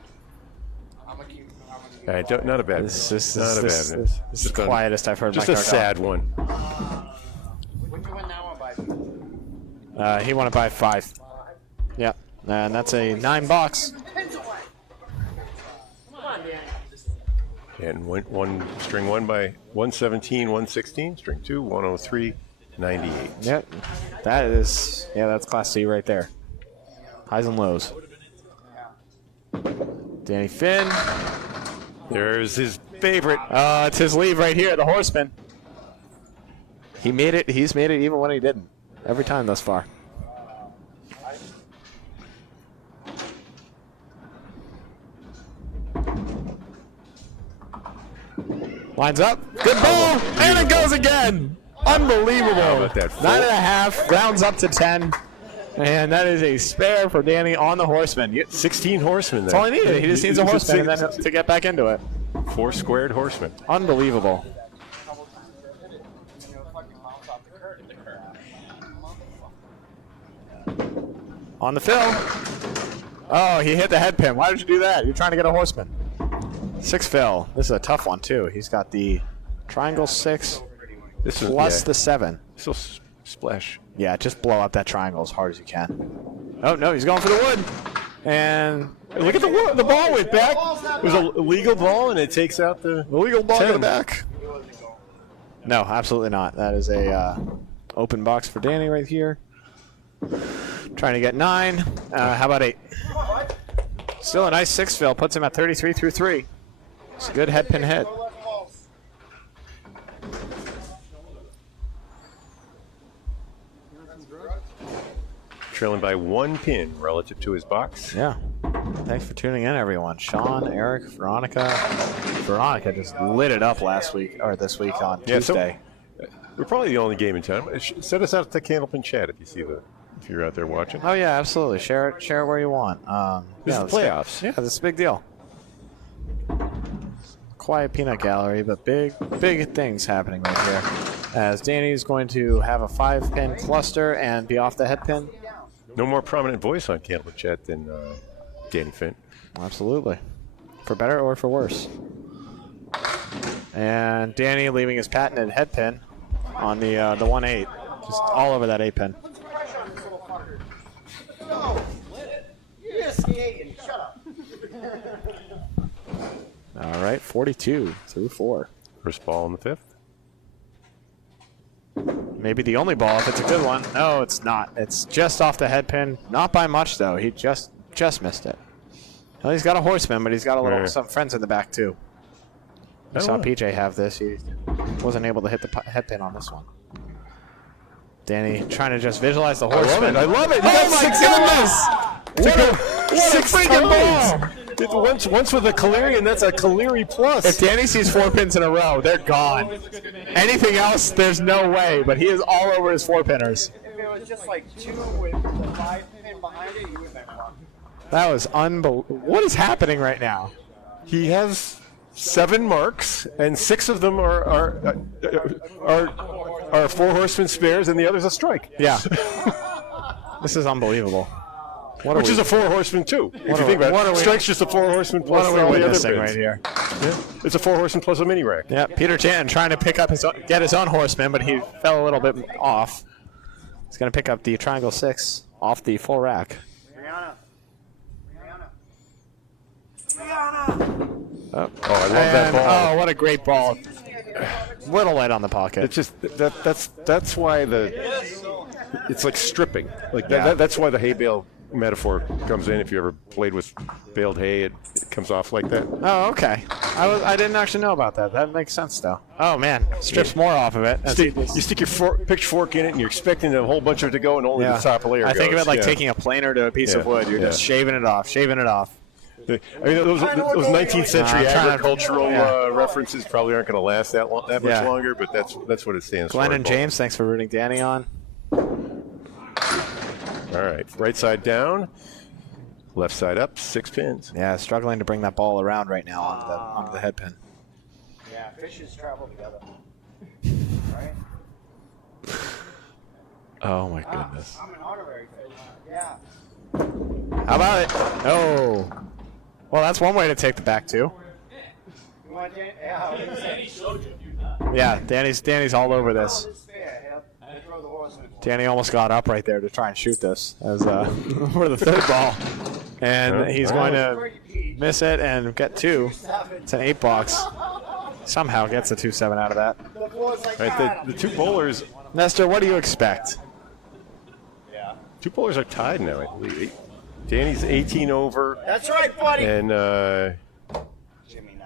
Not a bad miss. This is the quietest I've heard. Just a sad one. He won it by 5. Yeah, and that's a $9. And one string 1 by 117, 116. String 2, 103, 98. Yep, that's Class C right there. Highs and lows. Danny Finn. There's his favorite. It's his leave right here, the horseman. He made it. He's made it even when he didn't. Every time thus far. Lines up. Good ball. And it goes again. Unbelievable. How about that? 9.5. Rounds up to 10. And that is a spare for Danny on the horseman. 16 horsemen there. That's all he needed. He just needs a horseman and then to get back into it. 4 squared horsemen. Unbelievable. On the fill. Oh, he hit the head pin. Why did you do that? You're trying to get a horseman. 6 fill. This is a tough one, too. He's got the Triangle 6 This is plus the 7. This will splash. Yeah, just blow up that triangle as hard as you can. Oh, no, he's going for the wood. And Look at the ball went back. It was a legal ball, and it takes out the illegal ball 10. in the back. No, absolutely not. That is a open box for Danny right here. Trying to get 9. How about 8? Still a nice 6 fill. Puts him at 33 through 3. It's a good head pin hit. Trailing by 1 pin relative to his box. Yeah. Thanks for tuning in, everyone. Sean, Eric, Veronica. Veronica just lit it up last week or this week on Tuesday. So we're probably the only game in town. Set us out at the Candlepin chat if you're out there watching. Oh yeah, absolutely. Share it where you want. This is the playoffs. Yeah, this is a big deal. Quiet peanut gallery, but big things happening right here. As Danny's going to have a 5-pin cluster and be off the head pin. No more prominent voice on Candlepin chat than Danny Finn. Absolutely. For better or for worse. And Danny leaving his patented head pin on the 1-8. Just all over that 8-pin. You're skating. Shut up. All right, 42 through 4. First ball in the 5th. Maybe the only ball if it's a good one. No, it's not. It's just off the head pin. Not by much, though. He just missed it. Well, he's got a horseman, but he's got some friends in the back, too. I saw PJ have this. He wasn't able to hit the head pin on this one. Danny trying to just visualize the horseman. I love it. Oh, my goodness! What a freaking ball! Once with a Caleri, and that's a Caleri plus. If Danny sees 4 pins in a row, they're gone. Anything else, there's no way, but he is all over his 4-pinners. If it was just like 2 with the 5-pin behind it, you would have been wrong. That was unbelievable. What is happening right now? He has 7 marks, and 6 of them are 4 horseman spares, and the other's a strike. Yeah. This is unbelievable. Which is a 4 horseman too. If you think about it, strike's just a 4 horseman plus what are all we the other witnessing pins. right here? Yeah. It's a 4 horseman plus a mini rack. Yeah, Peter Janton trying to pick up get his own horseman, but he fell a little bit off. He's going to pick up the triangle 6 off the full rack. Oh, I love that ball. Oh, what a great ball. Little light on the pocket. It's just that's why it's like stripping. Like that's why the hay bale metaphor comes in. If you ever played with baled hay, it comes off like that. Oh, okay. I didn't actually know about that. That makes sense, though. Oh, man. Strips more off of it. You stick your pitchfork in it, and you're expecting a whole bunch of it to go, and only the top layer I goes. think of it like taking a planer to a piece of wood. You're just shaving it off. I mean, those 19th century agricultural references probably aren't going to last that much longer, but that's what it stands for. Glenn and James, thanks for rooting Danny on. All right, right side down, left side up, 6 pins. Yeah, struggling to bring that ball around right now onto the head pin. Yeah, fishes travel together. Right? Oh, my goodness. I'm an honorary fish. Yeah. How about it? Oh. Well, that's one way to take the back, too. You want Yeah, Danny's all over this. Danny almost got up right there to try and shoot this as for the 3rd ball. And he's going to miss it and get 2. It's an 8 box. Somehow gets a 2-7 out of that. Right, the 2 bowlers. Nestor, what do you expect? 2 bowlers are tied now, I believe. Danny's 18 over. That's right, buddy. And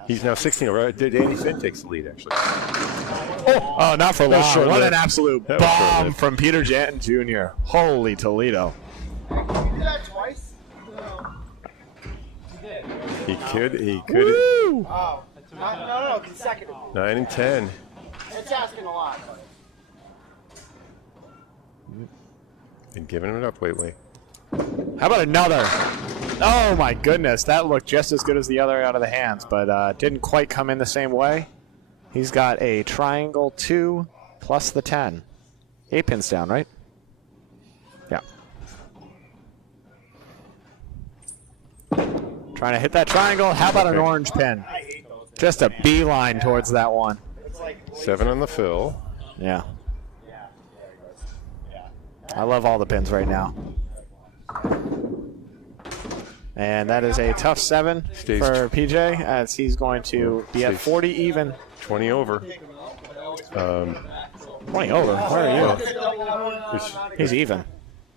he's now 16 over. Danny Finn takes the lead, actually. Oh, not for long. What an absolute bomb from Peter Janton Jr. Holy Toledo. Can you do that twice? He could. Woo! Oh. No, consecutive. 9 and 10. It's asking a lot. Been giving it up lately. How about another? Oh, my goodness. That looked just as good as the other out of the hands, but didn't quite come in the same way. He's got a triangle 2 plus the 10. 8 pins down, right? Yeah. Trying to hit that triangle. How about an orange pin? Just a beeline towards that one. 7 on the fill. Yeah. I love all the pins right now. And that is a tough 7 for PJ, as he's going to be at 40 even. 20 over. 20 over? Where are you? He's even.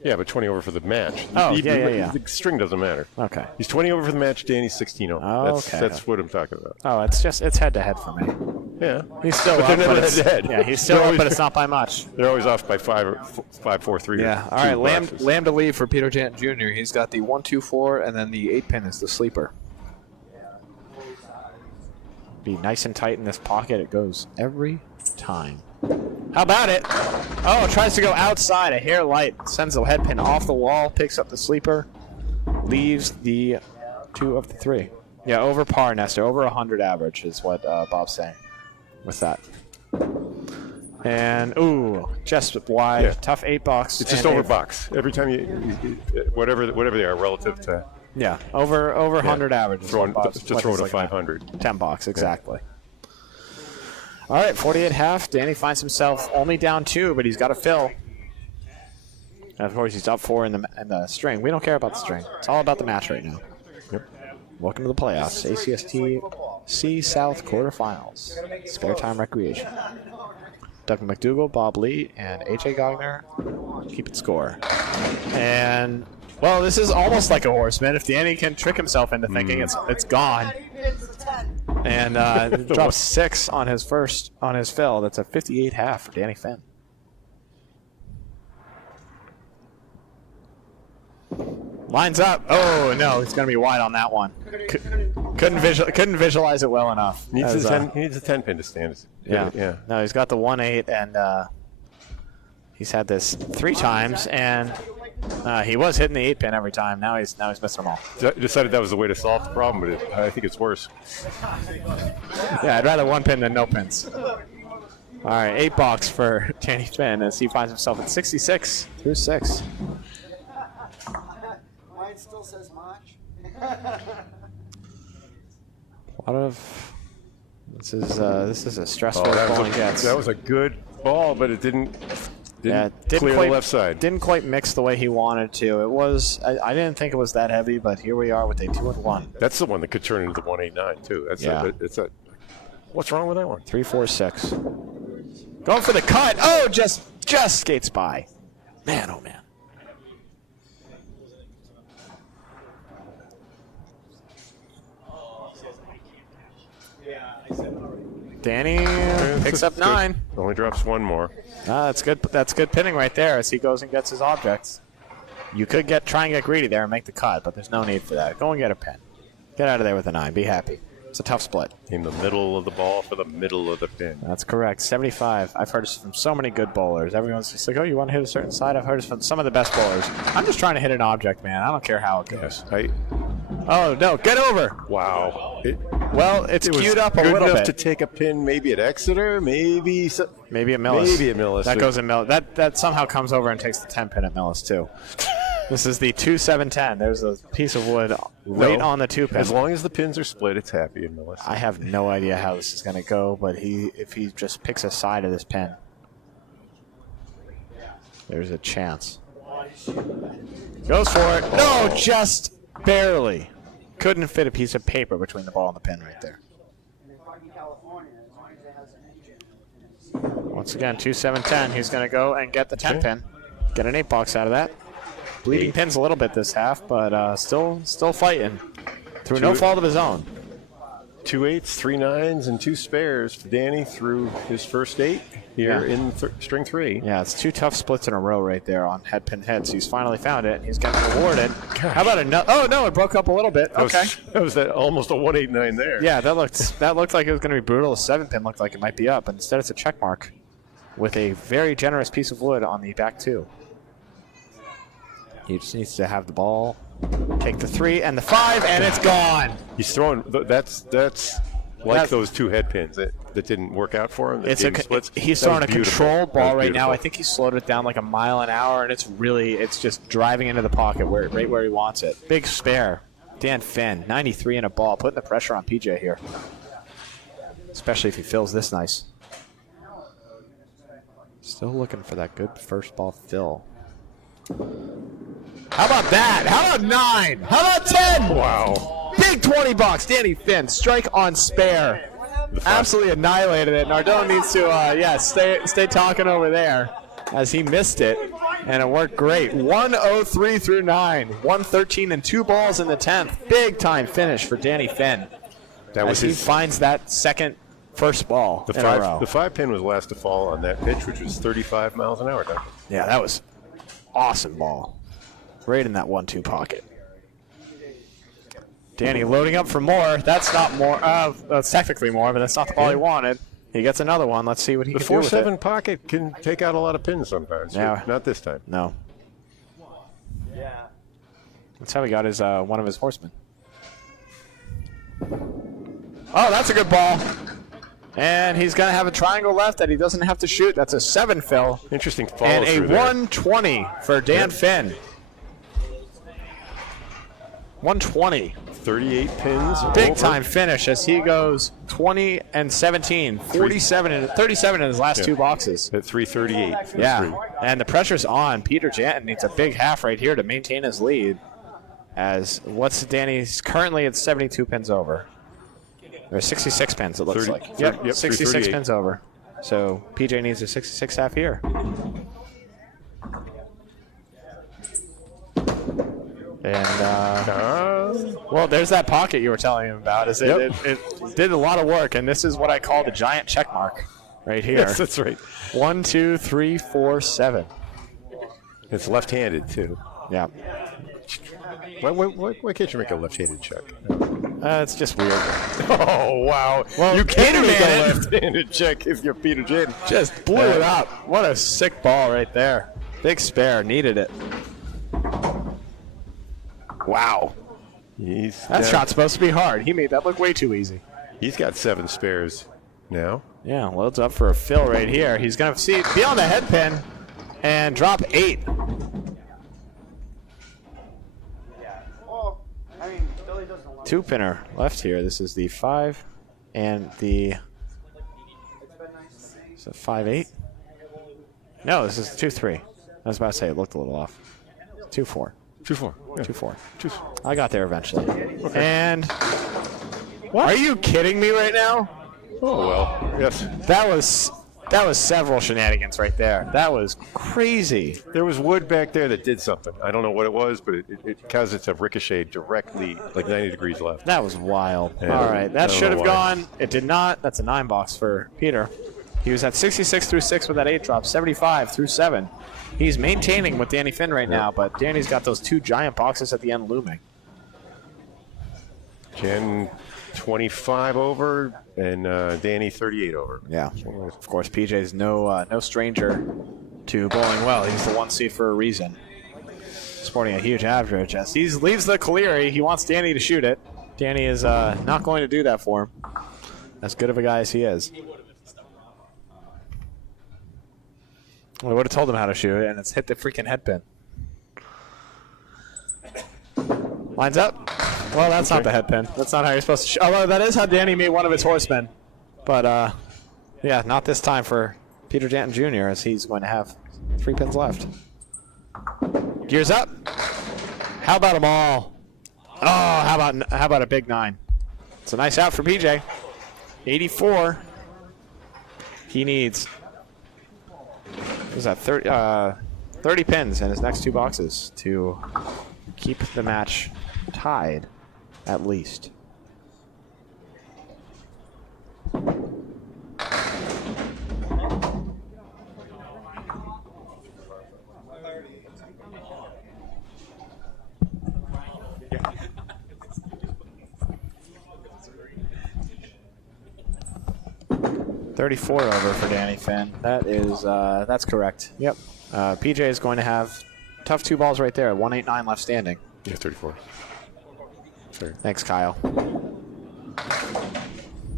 Yeah, but 20 over for the match. Oh, yeah. The string doesn't matter. Okay. He's 20 over for the match. Danny's 16 over. Oh, That's what I'm talking about. Oh, it's head-to-head for me. Yeah. He's still but up, they're never but head-to-head. Yeah, he's still up, but it's not by much. They're always off by 5, 4, 3. Yeah. All right, Lamb to lead for Peter Janton Jr. He's got the 1, 2, 4, and then the 8 pin is the sleeper. Be nice and tight in this pocket. It goes every time. How about it? Oh, tries to go outside. A hair light. Sends the head pin off the wall. Picks up the sleeper. Leaves the 2 of the 3. Yeah, over par, Nestor. Over 100 average is what Bob's saying with that. And, ooh, just wide. Yeah. Tough 8 box. It's just over box. Every time you whatever they are relative to. Yeah, over 100 average. Is Throwing, what Bob's, to throw to 500. 10 box, exactly. Yeah. All right, 48 half. Danny finds himself only down 2, but he's got to fill. And of course, he's up 4 in the string. We don't care about the string. It's all about the match right now. Yep. Welcome to the playoffs. ACST C South quarterfinals. Sparetime Recreation. Duncan MacDougall, Bob Lee, and AJ Gagner keep it score. And, well, this is almost like a horseman. If Danny can trick himself into thinking it's gone. And drops 6 on his fill. That's a 58 half for Danny Finn. Lines up. Oh no, he's going to be wide on that one. Couldn't visualize it well enough. He needs a 10 pin to stand. Yeah. No, he's got the 1-8, and he's had this 3 times, and he was hitting the 8 pin every time. Now he's missing them all. Decided that was the way to solve the problem, but I think it's worse. Yeah, I'd rather 1 pin than no pins. All right, 8 box for Danny Finn as he finds himself at 66 through 6. Mine still says March. A lot of this is a stressful ball and gets. That was a good ball, but it didn't clear the left side. Didn't quite mix the way he wanted to. It was I didn't think it was that heavy, but here we are with a 2-1. That's the one that could turn into the 189 too. What's wrong with that one? 3-4-6. Going for the cut. Oh, just skates by. Man, oh man. Danny picks up 9. Only drops 1 more. That's good. That's good pinning right there as he goes and gets his objects. You could try and get greedy there and make the cut, but there's no need for that. Go and get a pin. Get out of there with a 9. Be happy. It's a tough split. In the middle of the ball for the middle of the pin. That's correct. 75. I've heard this from so many good bowlers. Everyone's just like, oh, you want to hit a certain side? I've heard this from some of the best bowlers. I'm just trying to hit an object, man. I don't care how it goes. Yes. Oh, no. Get over. Wow. It's queued up a little bit. Good enough to take a pin maybe at Exeter, maybe at Millis. Maybe at Millis. That goes in Millis. That somehow comes over and takes the 10 pin at Millis, too. This is the 2-7-10. There's a piece of wood right on the 2 pin. As long as the pins are split, it's happy in Millis. I have no idea how this is going to go, but if he just picks a side of this pin, there's a chance. Goes for it. No, just barely. Couldn't fit a piece of paper between the ball and the pin right there. Once again, 2-7-10. He's going to go and get the 10 pin. Get an 8 box out of that. Bleeding pins a little bit this half, but still fighting through no fault of his own. 2 8s, 3 9s, and 2 spares for Danny through his first 8 here in string 3. Yeah, it's 2 tough splits in a row right there on head pin head. So he's finally found it. And he's getting rewarded. How about another? Oh no, it broke up a little bit. Okay, that was almost a 189 there. Yeah, that looked like it was going to be brutal. The 7 pin looked like it might be up, but instead it's a check mark with a very generous piece of wood on the back 2. He just needs to have the ball, take the 3 and the 5, and it's gone. He's throwing. That's like those 2 head pins that didn't work out for him. He's throwing a controlled ball right now. I think he slowed it down like a mile an hour, and it's just driving into the pocket right where he wants it. Big spare. Dan Finn, 93 in a ball, putting the pressure on PJ here, especially if he feels this nice. Still looking for that good first ball fill. How about that? How about 9? How about 10? Wow. Big 20 bucks. Danny Finn, strike on spare. Absolutely annihilated it. Nardone needs to, stay talking over there as he missed it, and it worked great. 103 through 9. 113 and 2 balls in the 10th. Big time finish for Danny Finn. That was as he finds that first ball in a row. The 5-pin was last to fall on that pitch, which was 35 miles an hour. Yeah, that was awesome ball. Right in that 1-2 pocket. Danny loading up for more. That's not more. That's technically more, but that's not the ball he wanted. He gets another one. Let's see what he can do with it. The 4-7 pocket can take out a lot of pins sometimes. Yeah. Not this time. No. Yeah. That's how he got his one of his horsemen. Oh, that's a good ball. And he's going to have a triangle left that he doesn't have to shoot. That's a 7 fill. Interesting follow and a through there. 120 for Dan Finn. 120. 38 pins. Big over. time finish as he goes 20 and 17. 47 and 37 in his last 2 boxes. At 338. Yeah. And the pressure's on. Peter Janton needs a big half right here to maintain his lead. As what's Danny's currently at 72 pins over. There's 66 pins, it looks like. Yep, 66 pins over. So PJ needs a 66 half here. And, well, there's that pocket you were telling him about. It did a lot of work, and this is what I call the giant check mark right here. Yes, that's right. 1, 2, 3, 4, 7. It's left-handed, too. Yeah. Why can't you make a left-handed check? It's just weird. Oh, wow. Well, you can't make a man. left-handed check if you're Peter Janton. Just blew it up. What a sick ball right there. Big spare. Needed it. Wow. That shot's supposed to be hard. He made that look way too easy. He's got 7 spares now. Yeah, loads up for a fill right here. He's going to be on the head pin and drop 8. Two pinner left here. This is the 5 and the 5-8. No, this is 2-3. I was about to say it looked a little off. 2-4. 2-4. Yeah. 2-4. I got there eventually. Okay. And what? Are you kidding me right now? Oh well. Yes. That was several shenanigans right there. That was crazy. There was wood back there that did something. I don't know what it was, but it caused it to ricochet directly, like 90 degrees left. That was wild. Yeah, all right, that should have gone. It did not. That's a 9 box for Peter. He was at 66 through 6 with that 8 drop, 75 through 7. He's maintaining with Danny Finn right now, but Danny's got those 2 giant boxes at the end looming. Jen 25 over and Danny 38 over. Yeah. Of course, PJ's no stranger to bowling well. He's the 1 seed for a reason. Sporting a huge average as he leaves the Cleary. He wants Danny to shoot it. Danny is not going to do that for him. As good of a guy as he is. I would have told him how to shoot it, and it's hit the freaking head pin. Lines up. Well, that's not the head pin. That's not how you're supposed to shoot. Although that is how Danny made one of his horsemen. But, yeah, not this time for Peter Janton Jr. as he's going to have 3 pins left. Gears up. How about them all? Oh, how about a big 9? It's a nice out for PJ. 84. He needs... What is that? 30 pins in his next 2 boxes to keep the match tied, at least. $34 over for Danny Finn. That is, that's correct. Yep. PJ is going to have tough 2 balls right there. 189 left standing. Yeah, 34. Sorry. Thanks, Kyle.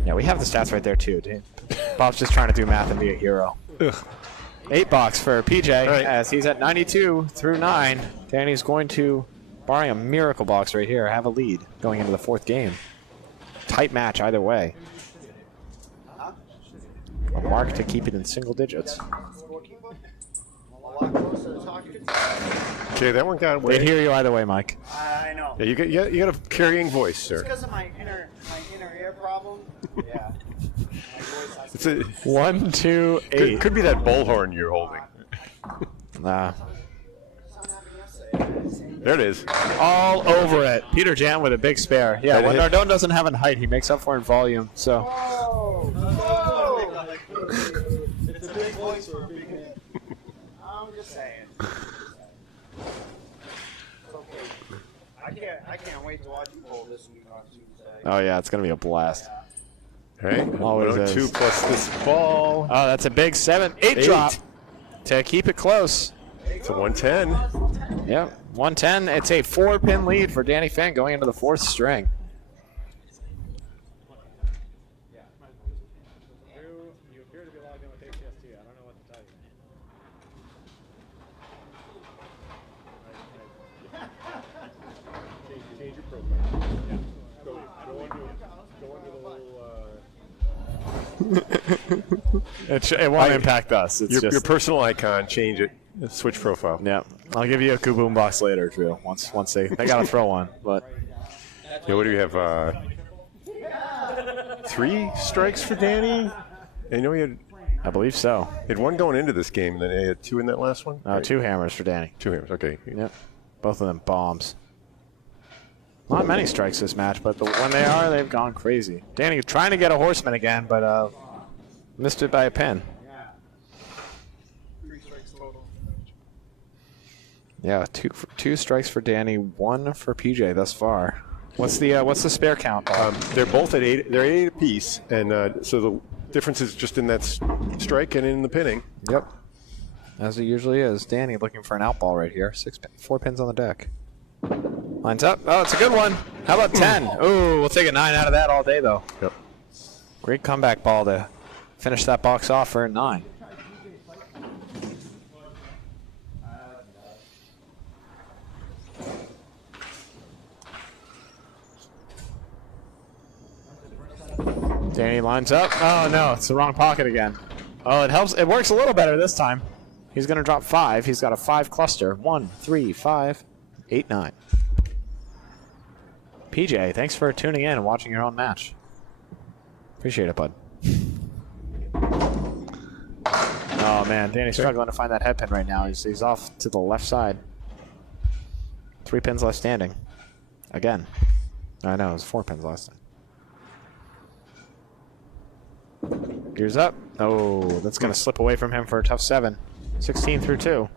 Yeah, we have the stats right there too, dude. Bob's just trying to do math and be a hero. Ugh. 8 box for PJ as he's at 92 through 9. Danny's going to, barring a miracle box right here, have a lead going into the 4th game. Tight match either way. a mark to keep it in single digits. Okay, that one got away. They'd hear you either way, Mike. I know. Yeah, you got a carrying voice, sir. It's because of my inner ear problem. Yeah. It's a 1, 2, 8. could be that bullhorn you're holding. Nah. There it is. All over it. Peter Janton with a big spare. Yeah, when Nardone doesn't have in height, he makes up for it in volume. So. It's a big voice for a big head. I'm just saying. It's okay. I can't wait to watch you bowl this week on Tuesday. Oh yeah, it's gonna be a blast. All right. Always 102 is. plus this ball. Oh, that's a big 7-8 drop to keep it close. It's a 110. Yep, 110. It's a 4-pin lead for Danny Finn going into the 4th string. You appear to be logged in with ACST. I don't know what to tell you. Change your profile. Yeah. Go under the little. It won't impact us. It's Your just personal icon, change it. Switch profile. yeah. I'll give you a kaboom box later, Drew. Once they gotta throw one, but Yeah, what do we have? 3 strikes for Danny? And you know he I believe so. had 1 going into this game, and then he had 2 in that last one? Right. 2 hammers for Danny. 2 hammers, okay. Yep, both of them bombs. Not many strikes this match, but when they are, they've gone crazy. Danny trying to get a horseman again, but missed it by a pin. 3 strikes total. Yeah, two strikes for Danny, 1 for PJ thus far. What's the spare count? They're both at 8. They're 8 apiece, and so the difference is just in that strike and in the pinning. Yep, as it usually is. Danny looking for an out ball right here. 4 pins on the deck. Lines up. Oh, it's a good one. How about 10? Ooh, we'll take a 9 out of that all day, though. Yep. Great comeback ball to finish that box off for a 9. Danny lines up. Oh, no, it's the wrong pocket again. Oh, it helps. It works a little better this time. He's going to drop 5. He's got a 5 cluster. 1, 3, 5, 8, 9. PJ, thanks for tuning in and watching your own match. Appreciate it, bud. Oh, man. Danny's struggling to find that head pin right now. He's off to the left side. 3 pins left standing. Again. I know, it was 4 pins last time. Gears up. Oh, that's going to slip away from him for a tough 7. 16 through 2.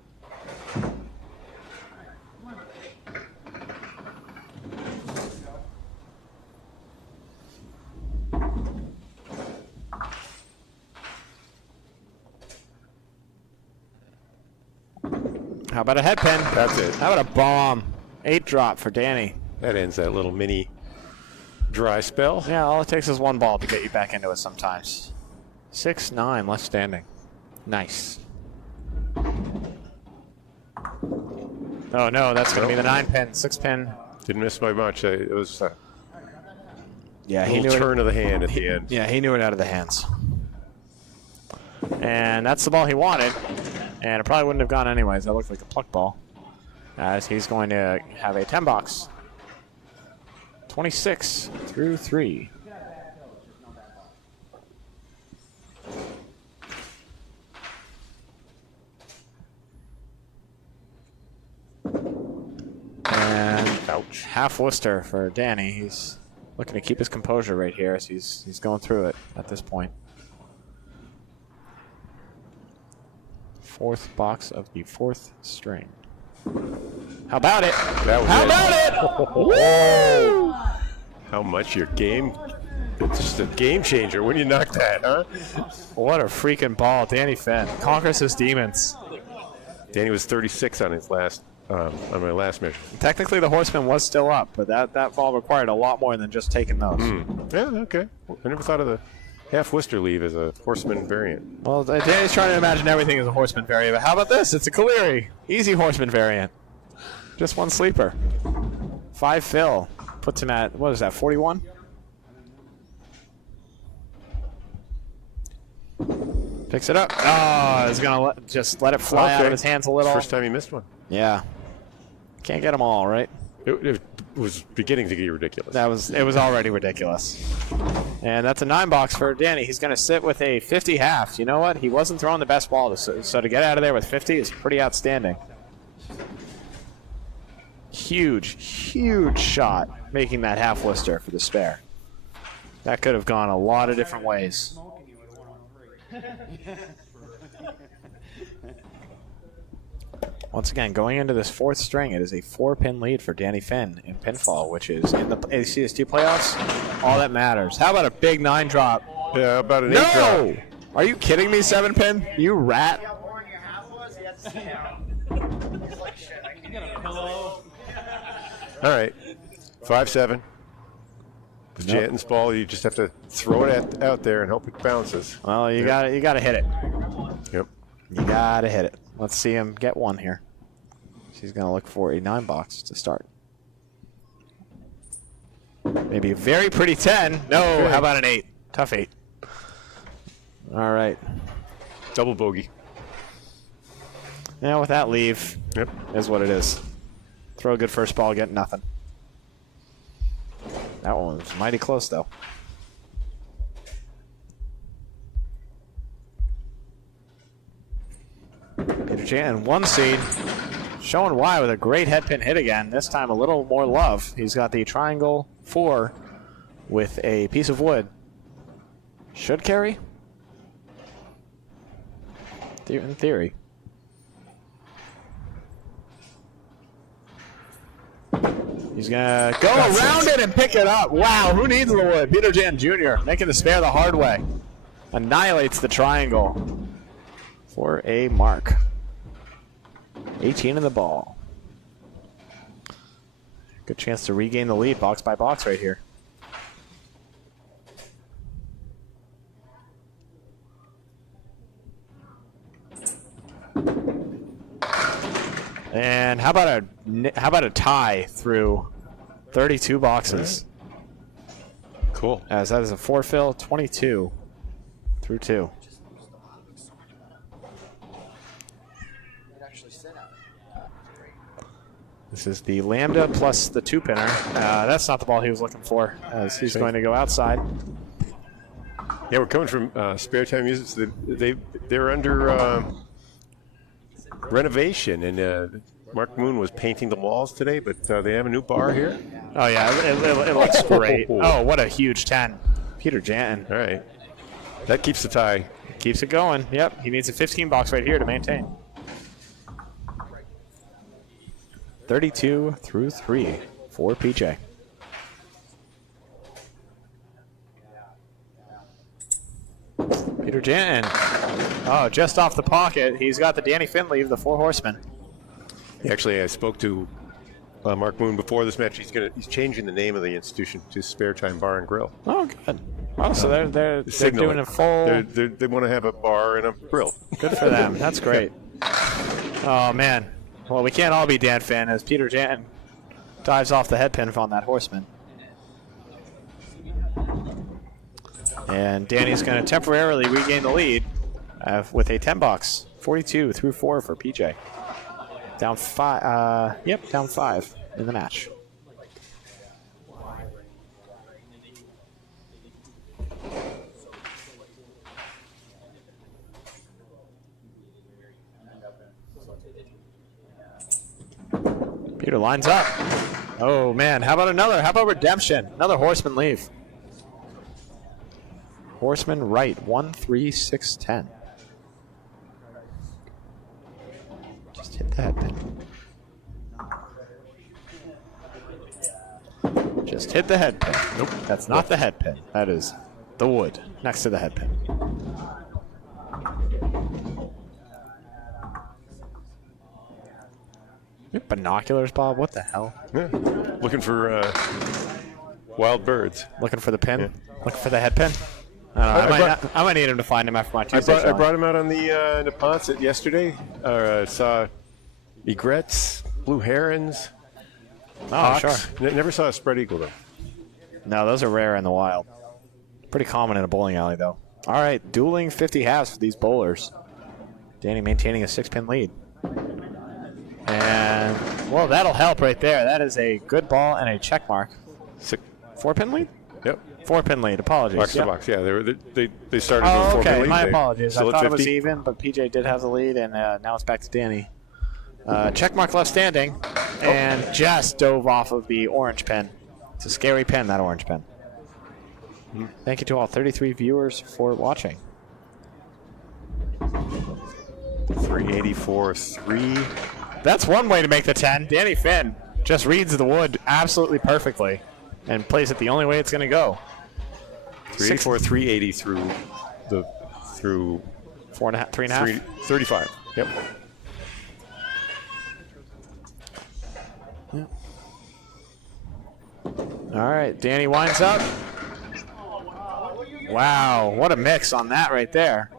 How about a head pin? That's it. How about a bomb? 8 drop for Danny. That ends that little mini dry spell. Yeah, all it takes is 1 ball to get you back into it sometimes. 6, 9 left standing. Nice. Oh no, that's going to be the 9 pin, 6 pin. Didn't miss by much. It was a Yeah, he little knew turn of the hand at the end. Yeah, he knew it out of the hands. And that's the ball he wanted. And it probably wouldn't have gone anyways. That looked like a pluck ball. As he's going to have a 10 box. 26 through 3. And ouch. Half Worcester for Danny. He's looking to keep his composure right here as he's going through it at this point. 4th box of the 4th string. How about it? How about it? Woo! How much your game? It's just a game changer when you knock that, huh? What a freaking ball. Danny Finn conquers his demons. Danny was 36 on his last on my last mission. Technically, the horseman was still up, but that ball required a lot more than just taking those. Yeah, okay. I never thought of the half Worcester leave as a horseman variant. Well, Danny's trying to imagine everything as a horseman variant, but how about this? It's a Caleri. Easy horseman variant. Just 1 sleeper. 5 fill. Puts him at, what is that, 41? Picks it up. Oh, he's going to just let it fly out of his hands a little. First time he missed one. Yeah. Can't get them all, right? It was beginning to get ridiculous. It was already ridiculous. And that's a 9-box for Danny. He's going to sit with a 50 half. You know what? He wasn't throwing the best ball, so to get out of there with 50 is pretty outstanding. Huge, huge shot making that half Worcester for the spare. That could have gone a lot of different ways. Once again, going into this 4th string, it is a 4-pin lead for Danny Finn in pinfall, which is in the ACST playoffs. All that matters. How about a big 9 drop? Yeah, about an 8 drop. No! Are you kidding me, 7-pin? You rat. All right, 5-7. With Janton's ball, you just have to throw it out there and hope it bounces. Well, you got to hit it. Yep. You got to hit it. Let's see him get one here. He's going to look for a 9-box to start. Maybe a very pretty 10. No, how about an 8? Tough 8. All right. Double bogey. Now with that leave, Yep. is what it is. Throw a good first ball, get nothing. That one was mighty close, though. Peter Janton, 1 seed. Showing why with a great head pin hit again. This time a little more love. He's got the triangle 4 with a piece of wood. Should carry? In theory. He's going to go around it and pick it up. Wow, who needs the wood? Peter Janton Jr. making the spare the hard way. Annihilates the triangle for a mark. 18 in the ball. Good chance to regain the lead box by box right here. And how about a tie through 32 boxes? Cool. As that is a 4-fill, 22 through 2. This is the Lambda plus the 2-pinner. That's not the ball he was looking for, as he's going to go outside. Yeah, we're coming from Sparetime Amusements. They're under renovation, and Mark Moon was painting the walls today, but they have a new bar here. Oh, yeah, it looks great. Oh, what a huge 10. Peter Janton. All right. That keeps the tie. Keeps it going. Yep, he needs a 15-box right here to maintain. 32 through 3 for PJ. Peter Janton. Oh, just off the pocket. He's got the Danny Finn leave, the 4 horsemen. Actually, I spoke to Mark Moon before this match. He's changing the name of the institution to Sparetime Bar and Grill. Oh, good. Oh, so they're doing a full. They want to have a bar and a grill. Good for them. That's great. Oh man. Well, we can't all be Dan Finn as Peter Janton dives off the head pin on that horseman. And Danny's going to temporarily regain the lead with a 10-box, 42 through 4 for PJ. Down 5. Yep, down 5 in the match. Peter lines up. Oh, man. How about another? How about redemption? Another horseman leave. Horseman right. 1, 3, 6, 10. Just hit the head pin. Just hit the head pin. Nope. That's not the head pin. That is the wood next to the head pin. Binoculars, Bob? What the hell? Yeah. Looking for wild birds. Looking for the pin? Yeah. Looking for the head pin? I might need him to find him after my Tuesday I brought him out on the Neponset yesterday. Saw egrets, blue herons. Oh, hawks. sure. Never saw a spread eagle, though. No, those are rare in the wild. Pretty common in a bowling alley, though. All right, dueling 50 halves for these bowlers. Danny maintaining a 6-pin lead. And, well, that'll help right there. That is a good ball and a check mark. 4-pin lead? Yep. 4-pin lead. Apologies. Box to Yep. box. Yeah, they started Oh, with 4-pin okay. lead. My They apologies. I still at thought it was 50. even, but PJ did have the lead, and now it's back to Danny. Check mark left standing, and just dove off of the orange pin. It's a scary pin, that orange pin. Thank you to all 33 viewers for watching. 384-3. That's one way to make the 10. Danny Finn just reads the wood absolutely perfectly and plays it the only way it's going to go. 384, 380 through 3.5. 35. Yep. All right, Danny winds up. Wow, what a mix on that right there.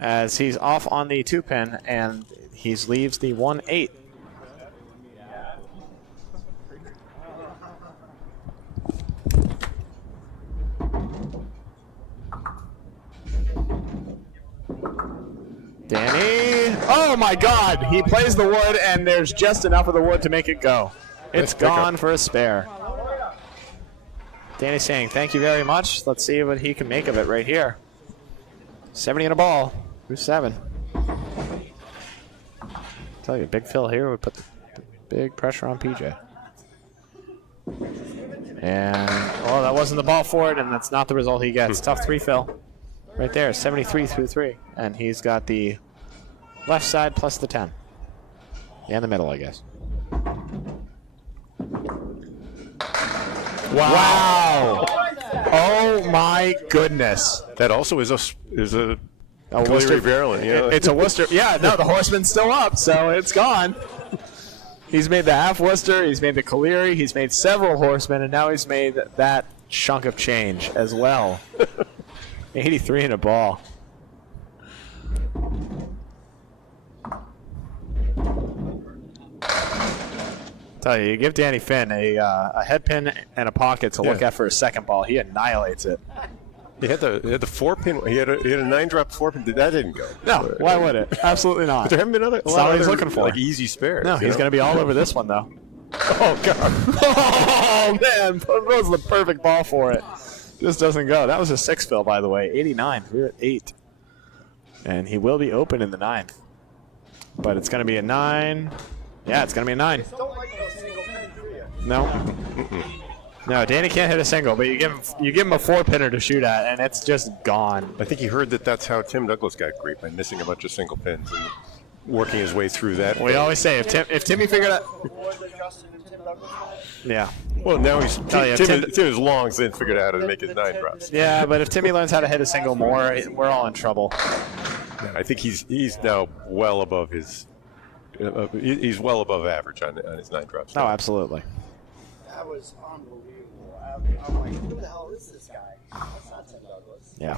As he's off on the 2-pin and he leaves the 1-8. Danny, oh my God, he plays the wood and there's just enough of the wood to make it go. It's gone for a spare. Danny's saying thank you very much. Let's see what he can make of it right here. 70 in a ball through 7. Tell you, Big Phil here would put the big pressure on PJ. And, oh, that wasn't the ball for it, and that's not the result he gets. Tough 3, Phil. Right there, 73 through 3. And he's got the left side plus the 10. And the middle, I guess. Wow! Oh my goodness! That also is a Worcester Maryland. Yeah. It's a Worcester. Yeah, no, the horseman's still up, so it's gone. He's made the half Worcester. He's made the Cagliari. He's made several horsemen, and now he's made that chunk of change as well. 83 in a ball. Tell you, you give Danny Finn a head pin and a pocket to look at for his second ball. He annihilates it. He had the 4-pin. He had a 9-drop 4-pin. That didn't go. No, why would it? Absolutely not. But there haven't been a That's lot not of what he's other, looking for. like easy spares. No, he's going to be all over this one, though. Oh God! Oh, man. That was the perfect ball for it. Just doesn't go. That was a 6 fill, by the way. 89. We're at 8. And he will be open in the 9th. But it's going to be a 9. Yeah, it's going to be a 9. No. No, Danny can't hit a single, but you give him a 4-pinner to shoot at, and it's just gone. I think he heard that's how Tim Douglas got great, by missing a bunch of single pins and working his way through that. We always say if Timmy figured out. Yeah. Well, now Tim has long since figured out how to make his 9 drops. Yeah, but if Timmy learns how to hit a single more, we're all in trouble. Yeah, I think he's now well above his. He's well above average on his 9 drops. Oh, absolutely. That was unbelievable. I'm like, who the hell is this guy? That's not Tim Douglas. Yeah.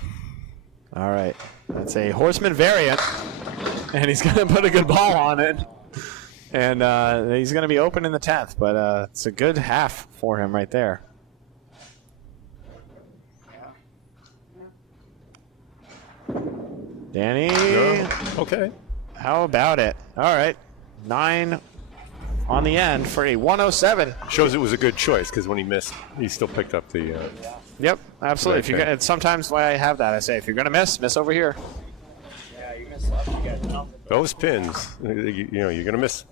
All right. That's a horseman variant, and he's going to put a good ball on it. And he's going to be open in the 10th, but it's a good half for him right there. Danny. No. Okay. How about it? All right. 9 on the end for a 107. Shows it was a good choice because when he missed, he still picked up the. Yep, absolutely. Right, It's sometimes why I have that. I say, if you're going to miss over here. Yeah, you missed left, you got nothing. Those pins, you're going to miss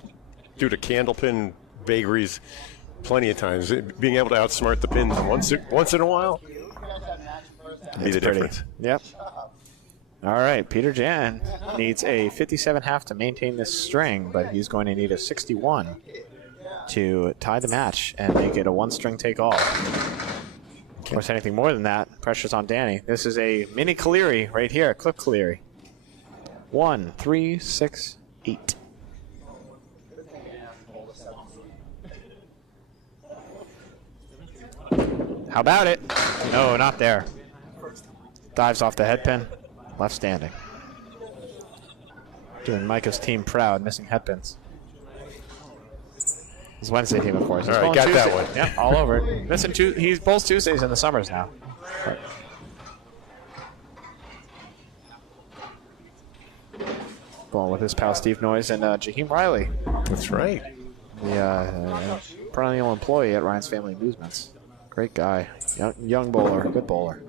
due to Candlepin vagaries plenty of times. Being able to outsmart the pins once in a while be the difference. Yep. All right, Peter Jan needs a 57 half to maintain this string, but he's going to need a 61 to tie the match and make it a 1-string take all. Of course, anything more than that, pressure's on Danny. This is a mini Cagliari right here, clip Cagliari. 1, 3, 6, 8. How about it? No, not there. Dives off the head pin. Left standing. Doing Micah's team proud, missing head pins. His Wednesday team, of course. All right, got that one. Yeah, all over it. He bowls Tuesdays in the summers now. Ball with his pal Steve Noyes and Jaheim Riley, That's right. the perennial employee at Ryan's Family Amusements. Great guy. Young bowler. Good bowler.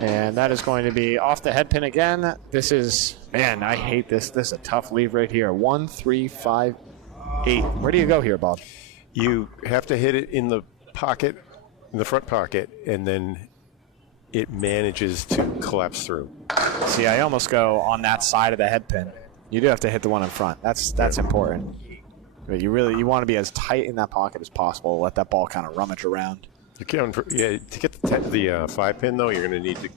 And that is going to be off the head pin again. This is, man, I hate this. This is a tough leave right here. 1, 3, 5, 8. Where do you go here, Bob? You have to hit it in the pocket, in the front pocket, and then it manages to collapse through. See, I almost go on that side of the head pin. You do have to hit the one in front. That's important. But you want to be as tight in that pocket as possible. Let that ball kind of rummage around. You can, to get the 5 pin though, you're going to need to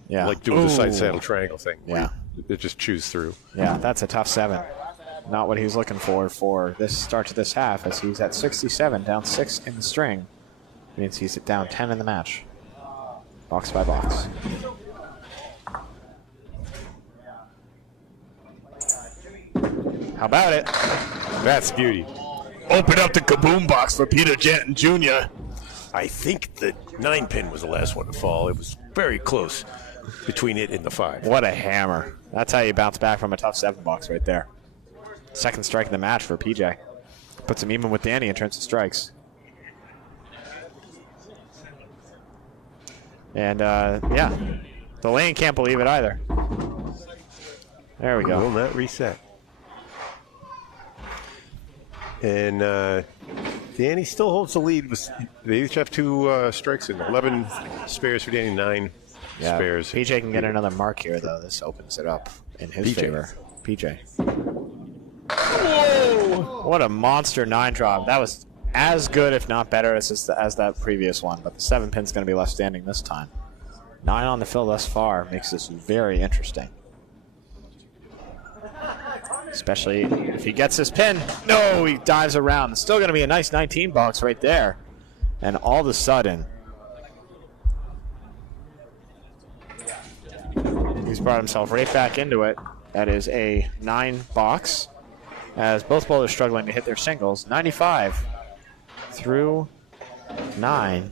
do the side saddle triangle thing. Yeah, it just chews through. Yeah, that's a tough 7. Not what he's looking for this start to this half, as he's at 67, down 6 in the string. Means he's down 10 in the match. Box by box. How about it? That's beauty. Open up the kaboom box for Peter Janton Jr. I think the 9 pin was the last one to fall. It was very close between it and the 5. What a hammer. That's how you bounce back from a tough 7 box right there. Second strike of the match for PJ. Puts him even with Danny in terms of strikes. And, yeah, the lane can't believe it either. There we go. Will not reset. And Danny still holds the lead. They each have 2 strikes in. 11 spares for Danny, 9 spares. PJ can get another mark here, though. This opens it up in his favor. PJ. Whoa! What a monster 9 drop. That was as good, if not better, as that previous one. But the 7 pin's going to be left standing this time. 9 on the fill thus far makes this very interesting. Especially if he gets his pin. No, he dives around. It's still going to be a nice 19 box right there. And all of a sudden, he's brought himself right back into it. That is a 9 box, as both bowlers struggling to hit their singles. 95 through 9,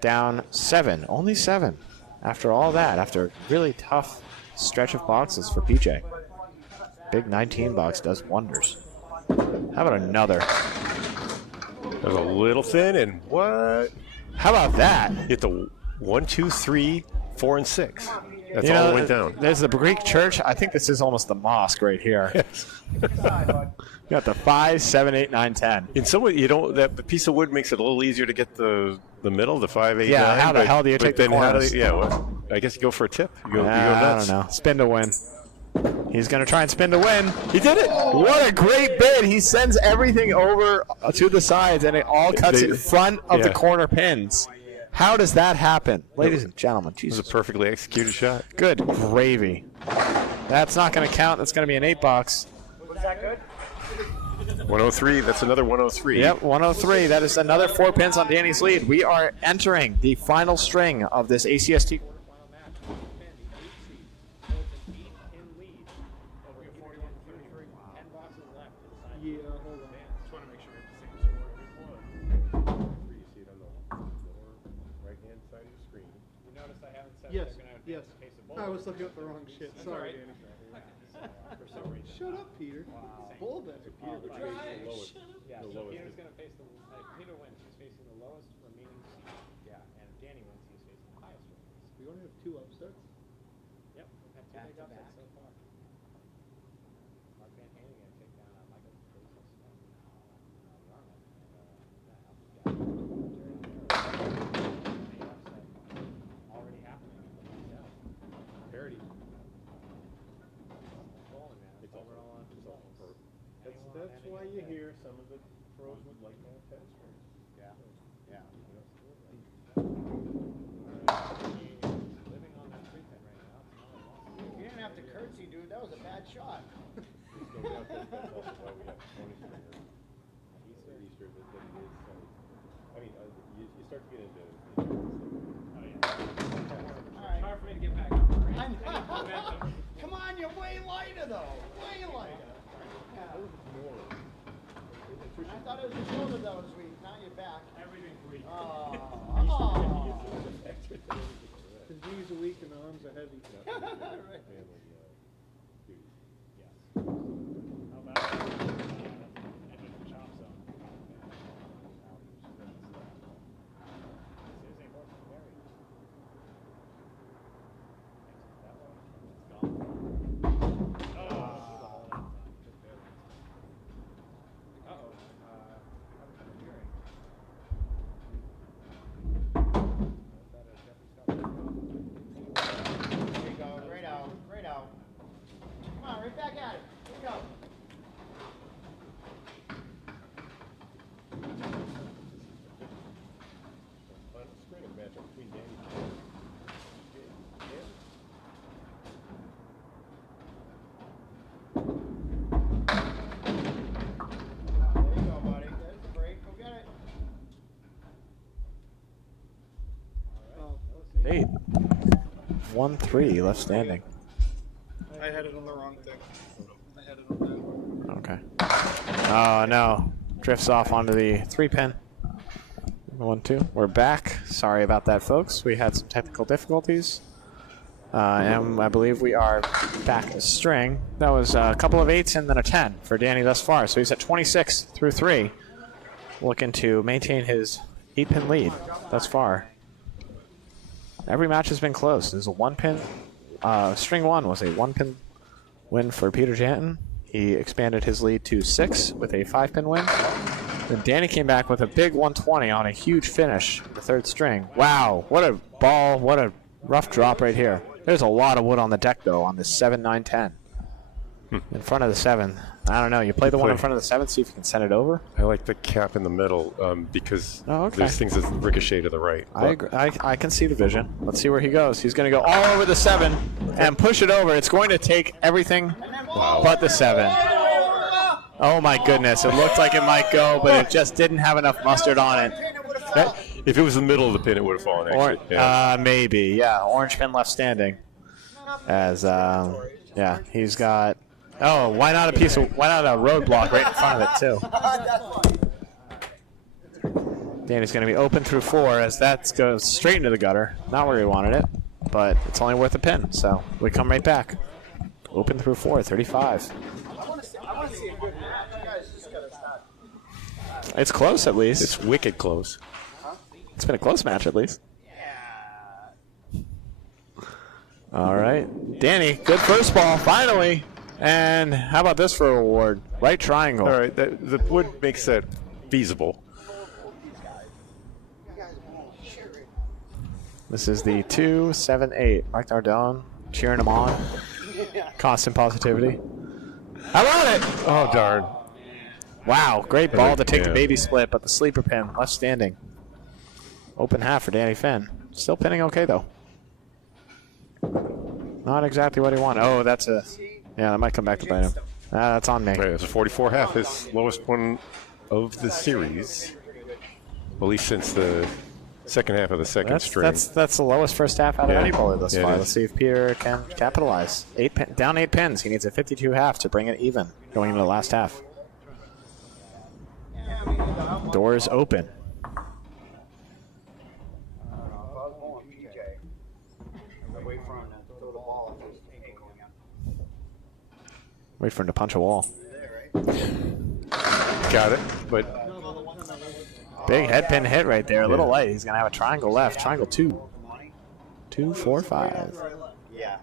down 7. Only 7 after all that, after a really tough stretch of boxes for PJ. Big 19 box does wonders. How about another? That was a little thin, and what? How about that? Hit the 1, 2, 3, 4, and 6. That's all that went down. There's the Greek church. I think this is almost the mosque right here. You got the 5, 7, 8, 9, 10. In some way, that piece of wood makes it a little easier to get the middle, the 5, 8, 9. Yeah, how the hell do you take the corners? I guess you go for a tip. You go I nuts. don't know. Spin to win. He's going to try and spin to win. He did it. What a great bid. He sends everything over to the sides, and it all cuts in front of the corner pins. How does that happen? Ladies and gentlemen, Jesus. It was a perfectly executed shot. Good gravy. That's not going to count. That's going to be an 8 box. Was that good? 103. That's another 103. Yep, 103. That is another 4 pins on Danny's lead. We are entering the final string of this ACST. Yeah, hold on. Just want to make sure we have the same score. You see it on the lower right-hand side of the screen. You notice I haven't said Yes, they're going to yes. case of bowl. I was looking at the wrong shit. Sorry, Danny. For some reason. Shut up, Peter. Bull bet. Peter would face the lowest. Yeah, the so lowest. Peter's going to face Peter wins. He's facing the lowest remaining seed. Yeah, and if Danny wins, he's facing the highest remaining seed. We only have 2 upsets. Yep, we've had 2 big upsets so far. Mark Van Haney going to take down Michael Bezos and Yarmouth. Already happening. Parity. Bowling, man. It's all on. That's why you hear some of the pros would like to have 10 strings. Yeah. Yeah. Living on that 3 pin right now. You didn't have to curtsy, dude. That was a bad shot. There's no doubt that's also why we have 20 stringers. Easter that is I mean, you start to get into All right. Hard for me to get back. I know. Come on, you're way lighter, though. Way lighter. Yeah. I thought it was your shoulder that was weak, not your back. Everything's weak. Oh. His knees are weak and the arms are heavy. Right. family duties. Yes. 8. 1-3 left standing. I had it on the wrong thing. I had it on that. Okay. Oh, no. Drifts off onto the 3-pin. 1-2. We're back. Sorry about that, folks. We had some technical difficulties. And I believe we are back a string. That was a couple of 8s and then a 10 for Danny thus far. So he's at 26 through 3. Looking to maintain his 8-pin lead thus far. Every match has been close. There's a 1-pin. String 1 was a 1-pin win for Peter Janton. He expanded his lead to 6 with a 5-pin win. Then Danny came back with a big 120 on a huge finish, the 3rd string. Wow, what a ball, what a rough drop right here. There's a lot of wood on the deck, though, on this 7, 9, 10. In front of the 7. I don't know. You play the one in front of the 7, see if you can send it over. I like the cap in the middle because okay. there's things that ricochet to the right. I agree. I can see the vision. Let's see where he goes. He's going to go all over the 7 and push it over. It's going to take everything but the 7. Oh, my goodness. It looked like it might go, but it just didn't have enough mustard on it. If it was the middle of the pin, it would have fallen, actually. Maybe, yeah. Orange pin left standing. As, yeah, he's got... Oh, why not a roadblock right in front of it, too? Danny's going to be open through 4 as that goes straight into the gutter. Not where he wanted it, but it's only worth a pin, so we come right back. Open through 4, 35. I want to see a good match. You guys just gotta stop. It's close, at least. It's wicked close. It's been a close match, at least. All right. Danny, good first ball, finally. And how about this for a reward? Right triangle. All right, the wood makes that feasible. This is the 2, 7, 8. Mike Nardone cheering him on. Constant positivity. How about it? Oh, darn. Wow, great ball to take the baby split, but the sleeper pin left standing. Open half for Danny Finn. Still pinning okay, though. Not exactly what he wanted. Oh, that's a... Yeah, that might come back to bite him. That's on me. Right, it's a 44.5, his lowest one of the series. At least since the second half of the second string. That's the lowest first half out of any bowler thus far. It is. Let's see if Peter can capitalize. Down 8 pins. He needs a 52 half to bring it even going into the last half. Doors open. Wait for him to punch a wall. Got it, but... Big head pin hit right there. A little light. He's going to have a triangle left. Triangle 2. 2, 4, 5. Yeah.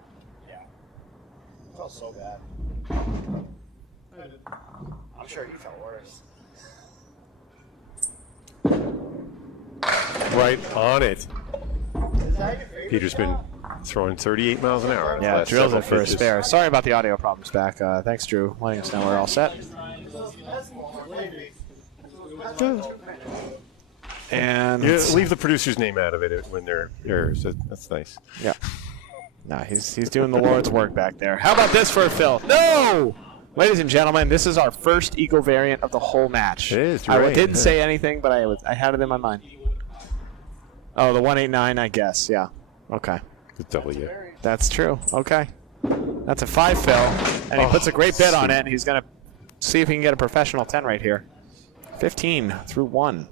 Felt so bad. I'm sure you felt worse. Right on it. Peter's been throwing 38 miles an hour. Yeah, drills it for a spare. Sorry about the audio problems back. Thanks, Drew, letting us know we're all set. And leave the producer's name out of it when they're yours. That's nice. Yeah. No, he's doing the Lord's work back there. How about this for a fill? No! Ladies and gentlemen, this is our first Eagle variant of the whole match. It is. I didn't say anything, but I had it in my mind. Oh, the 189, I guess. Yeah. Okay. Good W. That's true. Okay. That's a 5 fill, and he puts a great bid on it. He's going to see if he can get a professional 10 right here. 15 through 1.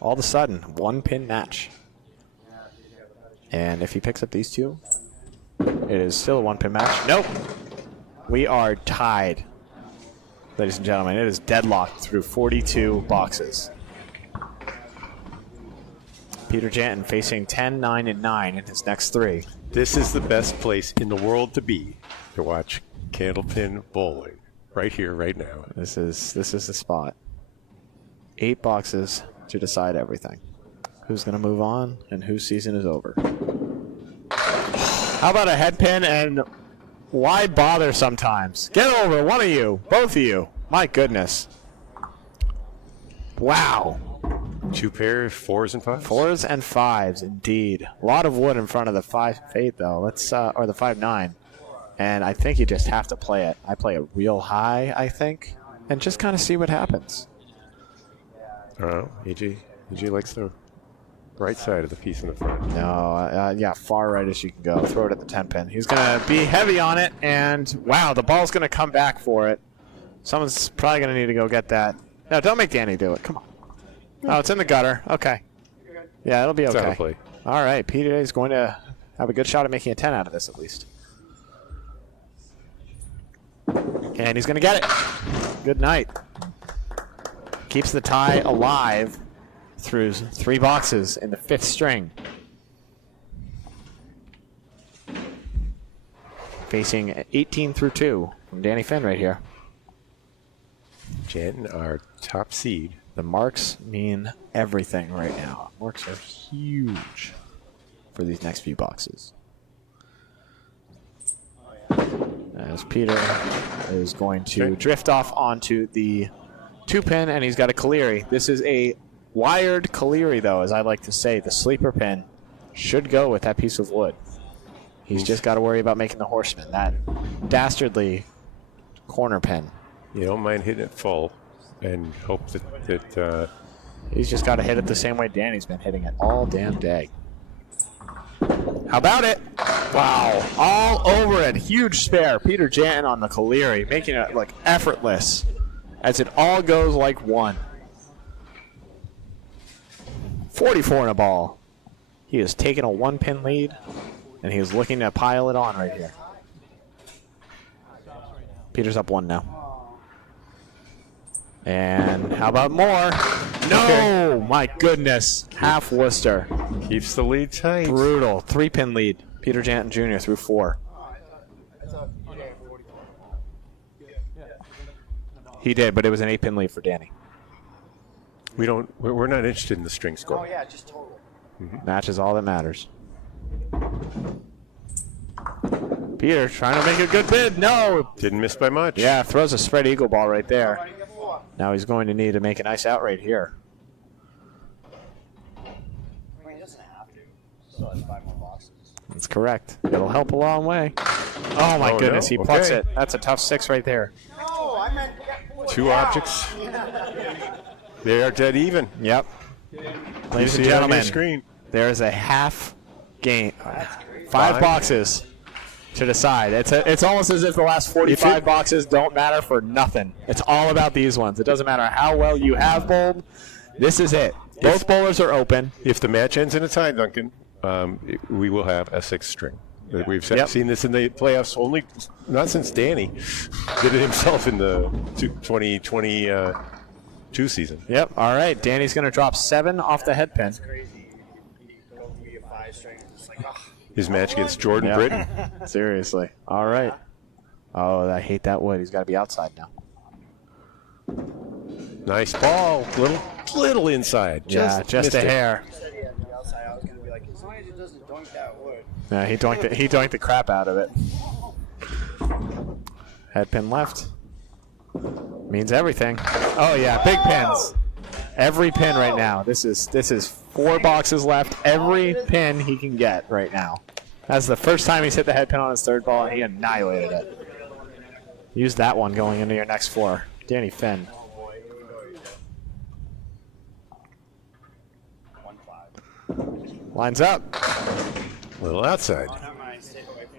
All of a sudden, 1-pin match. And if he picks up these 2, it is still a 1-pin match. Nope. We are tied. Ladies and gentlemen, it is deadlocked through 42 boxes. Peter Janton facing 10, 9, and 9 in his next 3. This is the best place in the world to be to watch Candlepin bowling. Right here, right now. This is the spot. 8 boxes to decide everything. Who's going to move on and whose season is over. How about a head pin, and why bother sometimes? Get over, one of you, both of you. My goodness. Wow. 2 pairs, 4s and 5s? 4s and 5s, indeed. A lot of wood in front of the 5-8, though. Let's or the 5-9. And I think you just have to play it. I play it real high, I think, and just kind of see what happens. I don't know. AJ likes the Right side of the piece in the front. No, yeah, far right as you can go. Throw it at the 10 pin. He's going to be heavy on it, and wow, the ball's going to come back for it. Someone's probably going to need to go get that. No, don't make Danny do it. Come on. Oh, it's in the gutter. Okay. Yeah, it'll be It's out okay. of play. All right, Peter is going to have a good shot at making a 10 out of this at least. And he's going to get it. Good night. Keeps the tie alive through 3 boxes in the 5th string. Facing 18 through 2 from Danny Finn right here. Janton, our top seed. The marks mean everything right now. Marks are huge for these next few boxes. As Peter is going to drift off onto the 2 pin, and he's got a Caleri. This is a wired Caleri, though, as I like to say. The sleeper pin should go with that piece of wood. He's just got to worry about making the horseman. That dastardly corner pin. You don't mind hitting it full and hope that He's just got to hit it the same way Danny's been hitting it all damn day. How about it? Wow, all over it. Huge spare. Peter Janton on the Caleri, making it look effortless as it all goes like one. 44 in a ball. He has taken a 1-pin lead, and he is looking to pile it on right here. Peter's up 1 now. And how about more? No! My goodness. Half Worcester. keeps the lead tight. Brutal. 3-pin lead. Peter Janton Jr. through 4. He did, but it was an 8-pin lead for Danny. We're not interested in the string score. Oh, yeah, just total. Match is all that matters. Peter trying to make a good bid. No! Didn't miss by much. Yeah, throws a spread eagle ball right there. Now he's going to need to make a nice out right here. I mean, he doesn't have to. Still has 5 more boxes. That's correct. It'll help a long way. Oh, my Oh, goodness. no. He puts Okay. it. That's a tough 6 right there. No, I meant... 2 objects. They are dead even. Yep. Ladies and See it on your gentlemen, screen. there is a half game. 5 boxes to decide. It's almost as if the last 45 boxes don't matter for nothing. It's all about these ones. It doesn't matter how well you have bowled. This is it. Both bowlers are open. If the match ends in a tie, Duncan, we will have a 6th string. We've Yep. seen this in the playoffs only, not since Danny did it himself in the 2022 season. Yep. All right. Danny's going to drop 7 off the head pin. Crazy. You go from a 5 string. It's like, oh. His match against Jordan Yeah. Britton. Seriously. All right. Oh, I hate that wood. He's got to be outside now. Nice ball. Little inside. Yeah, just missed a it. hair. He said he had the outside. I was going to be like, as long as he doesn't doink that wood. Yeah, he doinked the crap out of it. Head pin left. Means everything. Oh yeah, big pins. Every pin right now. This is 4 boxes left. Every pin he can get right now. That's the first time he's hit the head pin on his 3rd ball, and he annihilated it. Use that one going into your next 4. Danny Finn. 1-5. Lines up. A little outside.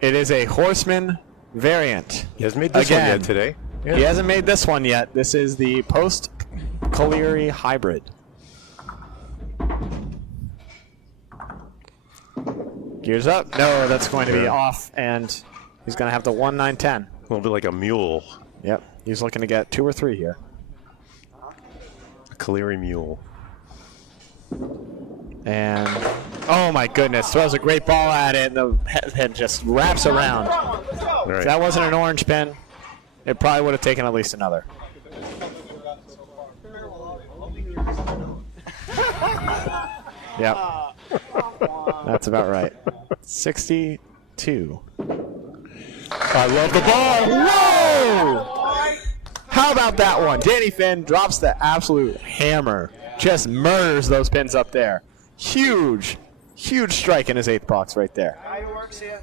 It is a horseman variant. He hasn't made this one Again. yet today. Yeah. He hasn't made this one yet. This is the post-Caleri hybrid. Gears up. No, that's going to be off, and he's going to have the 1-9-10. A little bit like a mule. Yep. He's looking to get 2 or 3 here. A Caleri mule. And, oh my goodness, throws a great ball at it, and the head just wraps around. All If right. that wasn't an orange pin, it probably would have taken at least another. Yep. That's about right. 62. I love the ball. Whoa! How about that one? Danny Finn drops the absolute hammer. Just murders those pins up there. Huge strike in his 8th box right there. Fireworks here.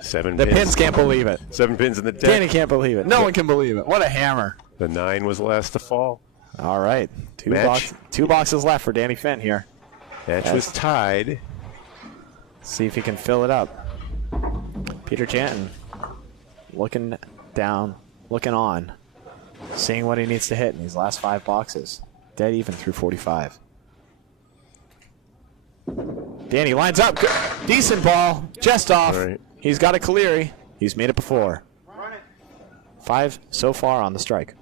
7 The pins. pins can't believe it. 7 pins in the deck. Danny can't believe it. No one can believe it. What a hammer. The 9 was last to fall. All right. Match. Two boxes left for Danny Finn here. Match was tied. See if he can fill it up. Peter Janton looking down, looking on, seeing what he needs to hit in these last 5 boxes. Dead even through 45. Danny lines up. Good. Decent ball. Just off. All right. He's got a Caleri. He's made it before. 5 so far on the strike.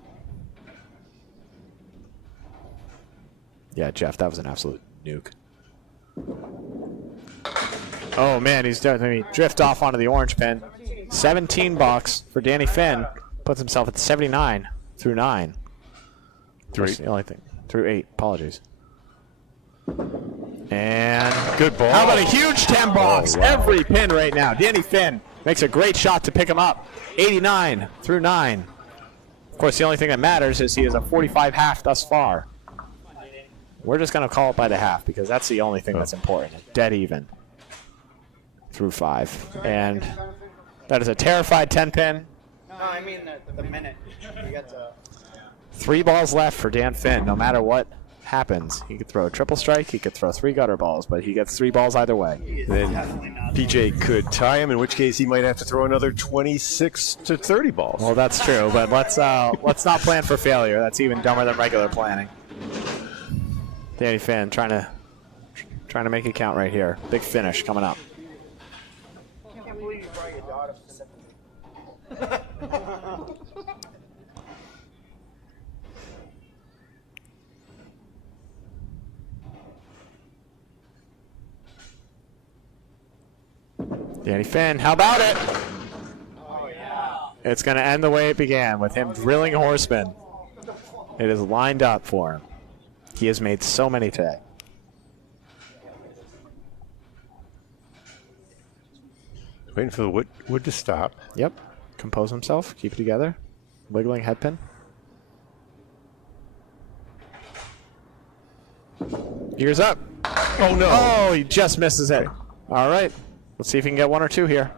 Yeah, Jeff, that was an absolute nuke. Oh, man, he's definitely drift off onto the orange pin. 17 box for Danny Finn. Puts himself at 79 through 9. Through That's the only thing. Through 8. Apologies. And good ball. how about a huge 10 box? Oh, wow. Every pin right now. Danny Finn makes a great shot to pick him up. 89 through 9. Of course, the only thing that matters is he is a 45 half thus far. We're just going to call it by the half because that's the only thing that's important. Dead even through 5. And that is a terrified 10 pin. No, I mean the minute. You got to. 3 balls left for Dan Finn. No matter what happens, he could throw a triple strike, he could throw 3 gutter balls, but he gets 3 balls either way. Then PJ could tie him, in which case he might have to throw another 26 to 30 balls. Well, that's true, but let's not plan for failure. That's even dumber than regular planning. Danny Finn trying to make it count right here. Big finish coming up. I can't believe you brought your daughter for 7. Danny Finn, how about it? Oh, yeah. It's going to end the way it began with him drilling horsemen. It is lined up for him. He has made so many today. Waiting for the wood to stop. Yep. Compose himself. Keep it together. Wiggling head pin. Ears up. Oh, no. Oh, he just misses it. All right. Let's see if he can get 1 or 2 here.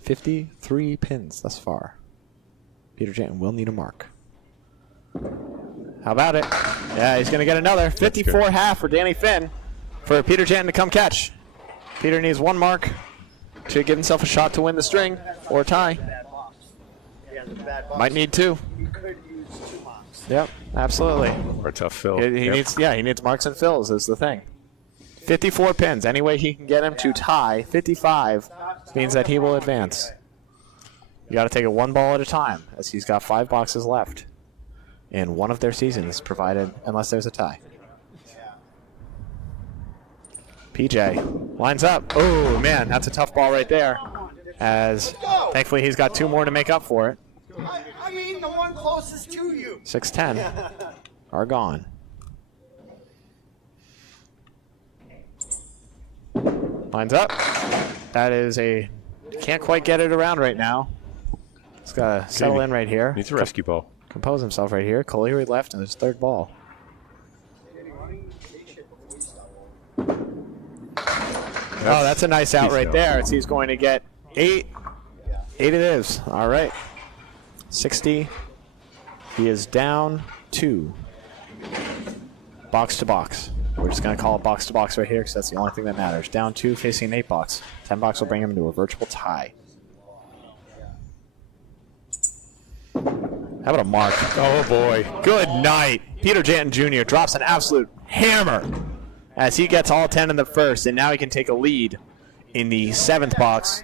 53 pins thus far. Peter Janton will need a mark. How about it? Yeah, he's going to get another. 54 half for Danny Finn for Peter Janton to come catch. Peter needs 1 mark to give himself a shot to win the string or tie. Might need 2. You could use 2 marks. Yep, absolutely. Or a tough fill. He needs marks and fills is the thing. 54 pins. Any way he can get him to tie 55 means that he will advance. You got to take it 1 ball at a time as he's got 5 boxes left in one of their seasons, provided unless there's a tie. PJ lines up. Oh, man, that's a tough ball right there. As thankfully he's got 2 more to make up for it. I mean the one closest to you. 6-10 are gone. Lines up. That is a... Can't quite get it around right now. He's got to settle in right here. Needs a rescue ball. Compose himself right here. Caleri left and his 3rd ball. Oh, that's a nice out right there. As he's going to get 8. 8 it is. All right. 60. He is down 2. Box to box. We're just going to call it box to box right here because that's the only thing that matters. Down 2 facing an 8 box. 10 box will bring him into a virtual tie. How about a mark? Oh, boy. Good night. Peter Janton Jr. drops an absolute hammer as he gets all 10 in the first, and now he can take a lead in the 7th box.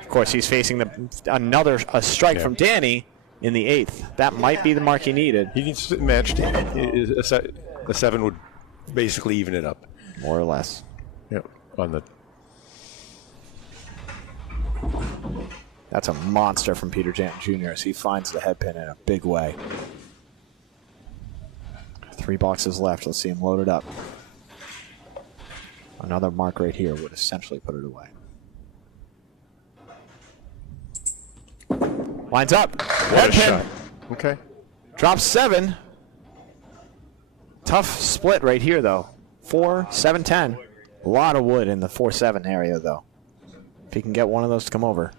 Of course, he's facing a strike from Danny in the 8th. That might be the mark he needed. He needs to match. A 7 would basically even it up. More or less. Yep. On the. That's a monster from Peter Janton Jr. as he finds the head pin in a big way. 3 boxes left. Let's see him load it up. Another mark right here would essentially put it away. Lines up. What a shot. Okay. Drops 7. Tough split right here, though. 4, 7, 10. A lot of wood in the 4-7 area, though. If he can get one of those to come over.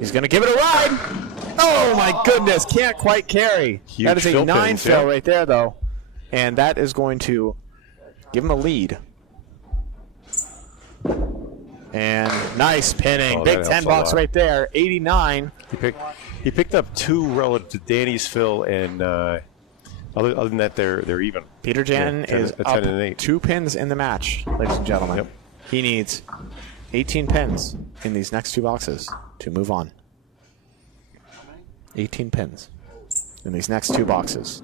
He's going to give it a ride. Oh, my goodness. Can't quite carry. Huge that is a fill 9 pins, fill yeah. right there, though. And that is going to give him a lead. And nice pinning. Oh, Big that 10 helps a bucks lot. right there. 89. He picked up 2 relative to Danny's fill, and other than that, they're even. Peter Janton Yeah, 10 is 10 up and 8. 2 pins in the match, ladies and gentlemen. Yep. He needs 18 pins in these next 2 boxes to move on. 18 pins in these next 2 boxes.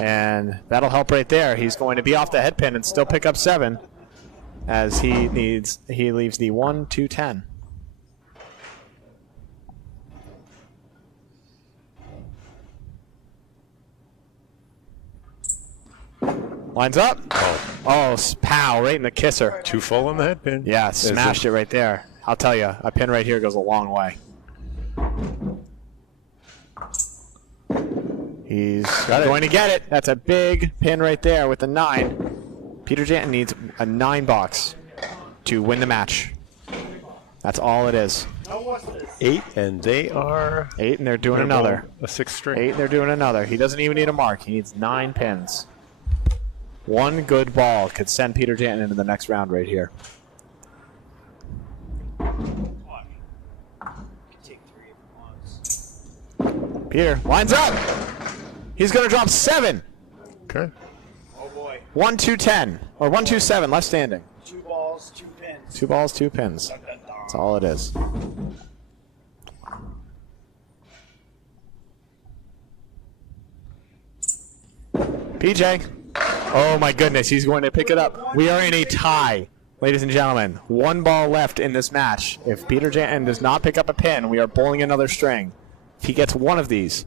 And that'll help right there. He's going to be off the head pin and still pick up 7 as he leaves the 1, 2, 10. Lines up. Oh, pow, right in the kisser. 2 full on the head pin. Yeah, smashed it right there. I'll tell you, a pin right here goes a long way. He's going to get it. That's a big pin right there with the 9. Peter Janton needs a 9 box to win the match. That's all it is. 8, and they are 8, and they're doing another. a 6 string. 8, and they're doing another. He doesn't even need a mark. He needs 9 pins. 1 good ball could send Peter Janton into the next round right here. Peter lines up. He's going to drop 7. Okay. 1, 2, 10. Or 1, 2, 7, left standing. 2 balls, 2 pins. 2 balls, 2 pins. That's all it is. PJ. Oh my goodness, he's going to pick it up. We are in a tie, ladies and gentlemen. 1 ball left in this match. If Peter Janton does not pick up a pin, we are bowling another string. If he gets 1 of these,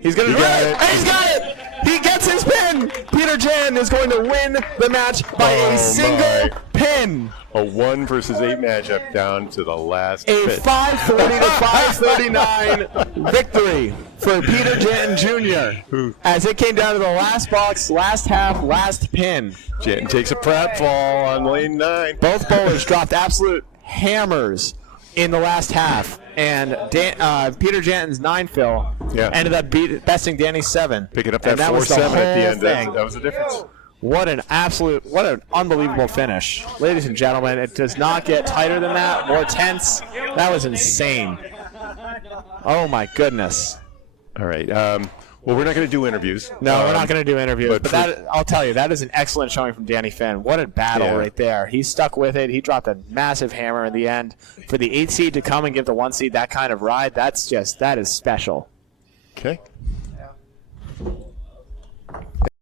he's going to got it. He's got it! He gets his pin! Peter Janton is going to win the match by Oh, a single my. pin. A 1 versus 8 matchup down to the last A bit. 540 to 539 victory for Peter Janton Jr. as it came down to the last box, last half, last pin. Janton takes a pratfall on lane 9. Both bowlers dropped absolute hammers in the last half, and Peter Janton's 9 fill ended up besting Danny's 7. Picking up And that was the 4-7 at the whole end. thing. That was the difference. What an unbelievable finish. Ladies and gentlemen, it does not get tighter than that, more tense. That was insane. Oh my goodness. All right. Well, we're not going to do interviews. No, we're not going to do interviews, but but that, I'll tell you, that is an excellent showing from Danny Finn. What a battle right there. He stuck with it. He dropped a massive hammer in the end. For the 8 seed to come and give the 1 seed that kind of ride, that is special. Okay.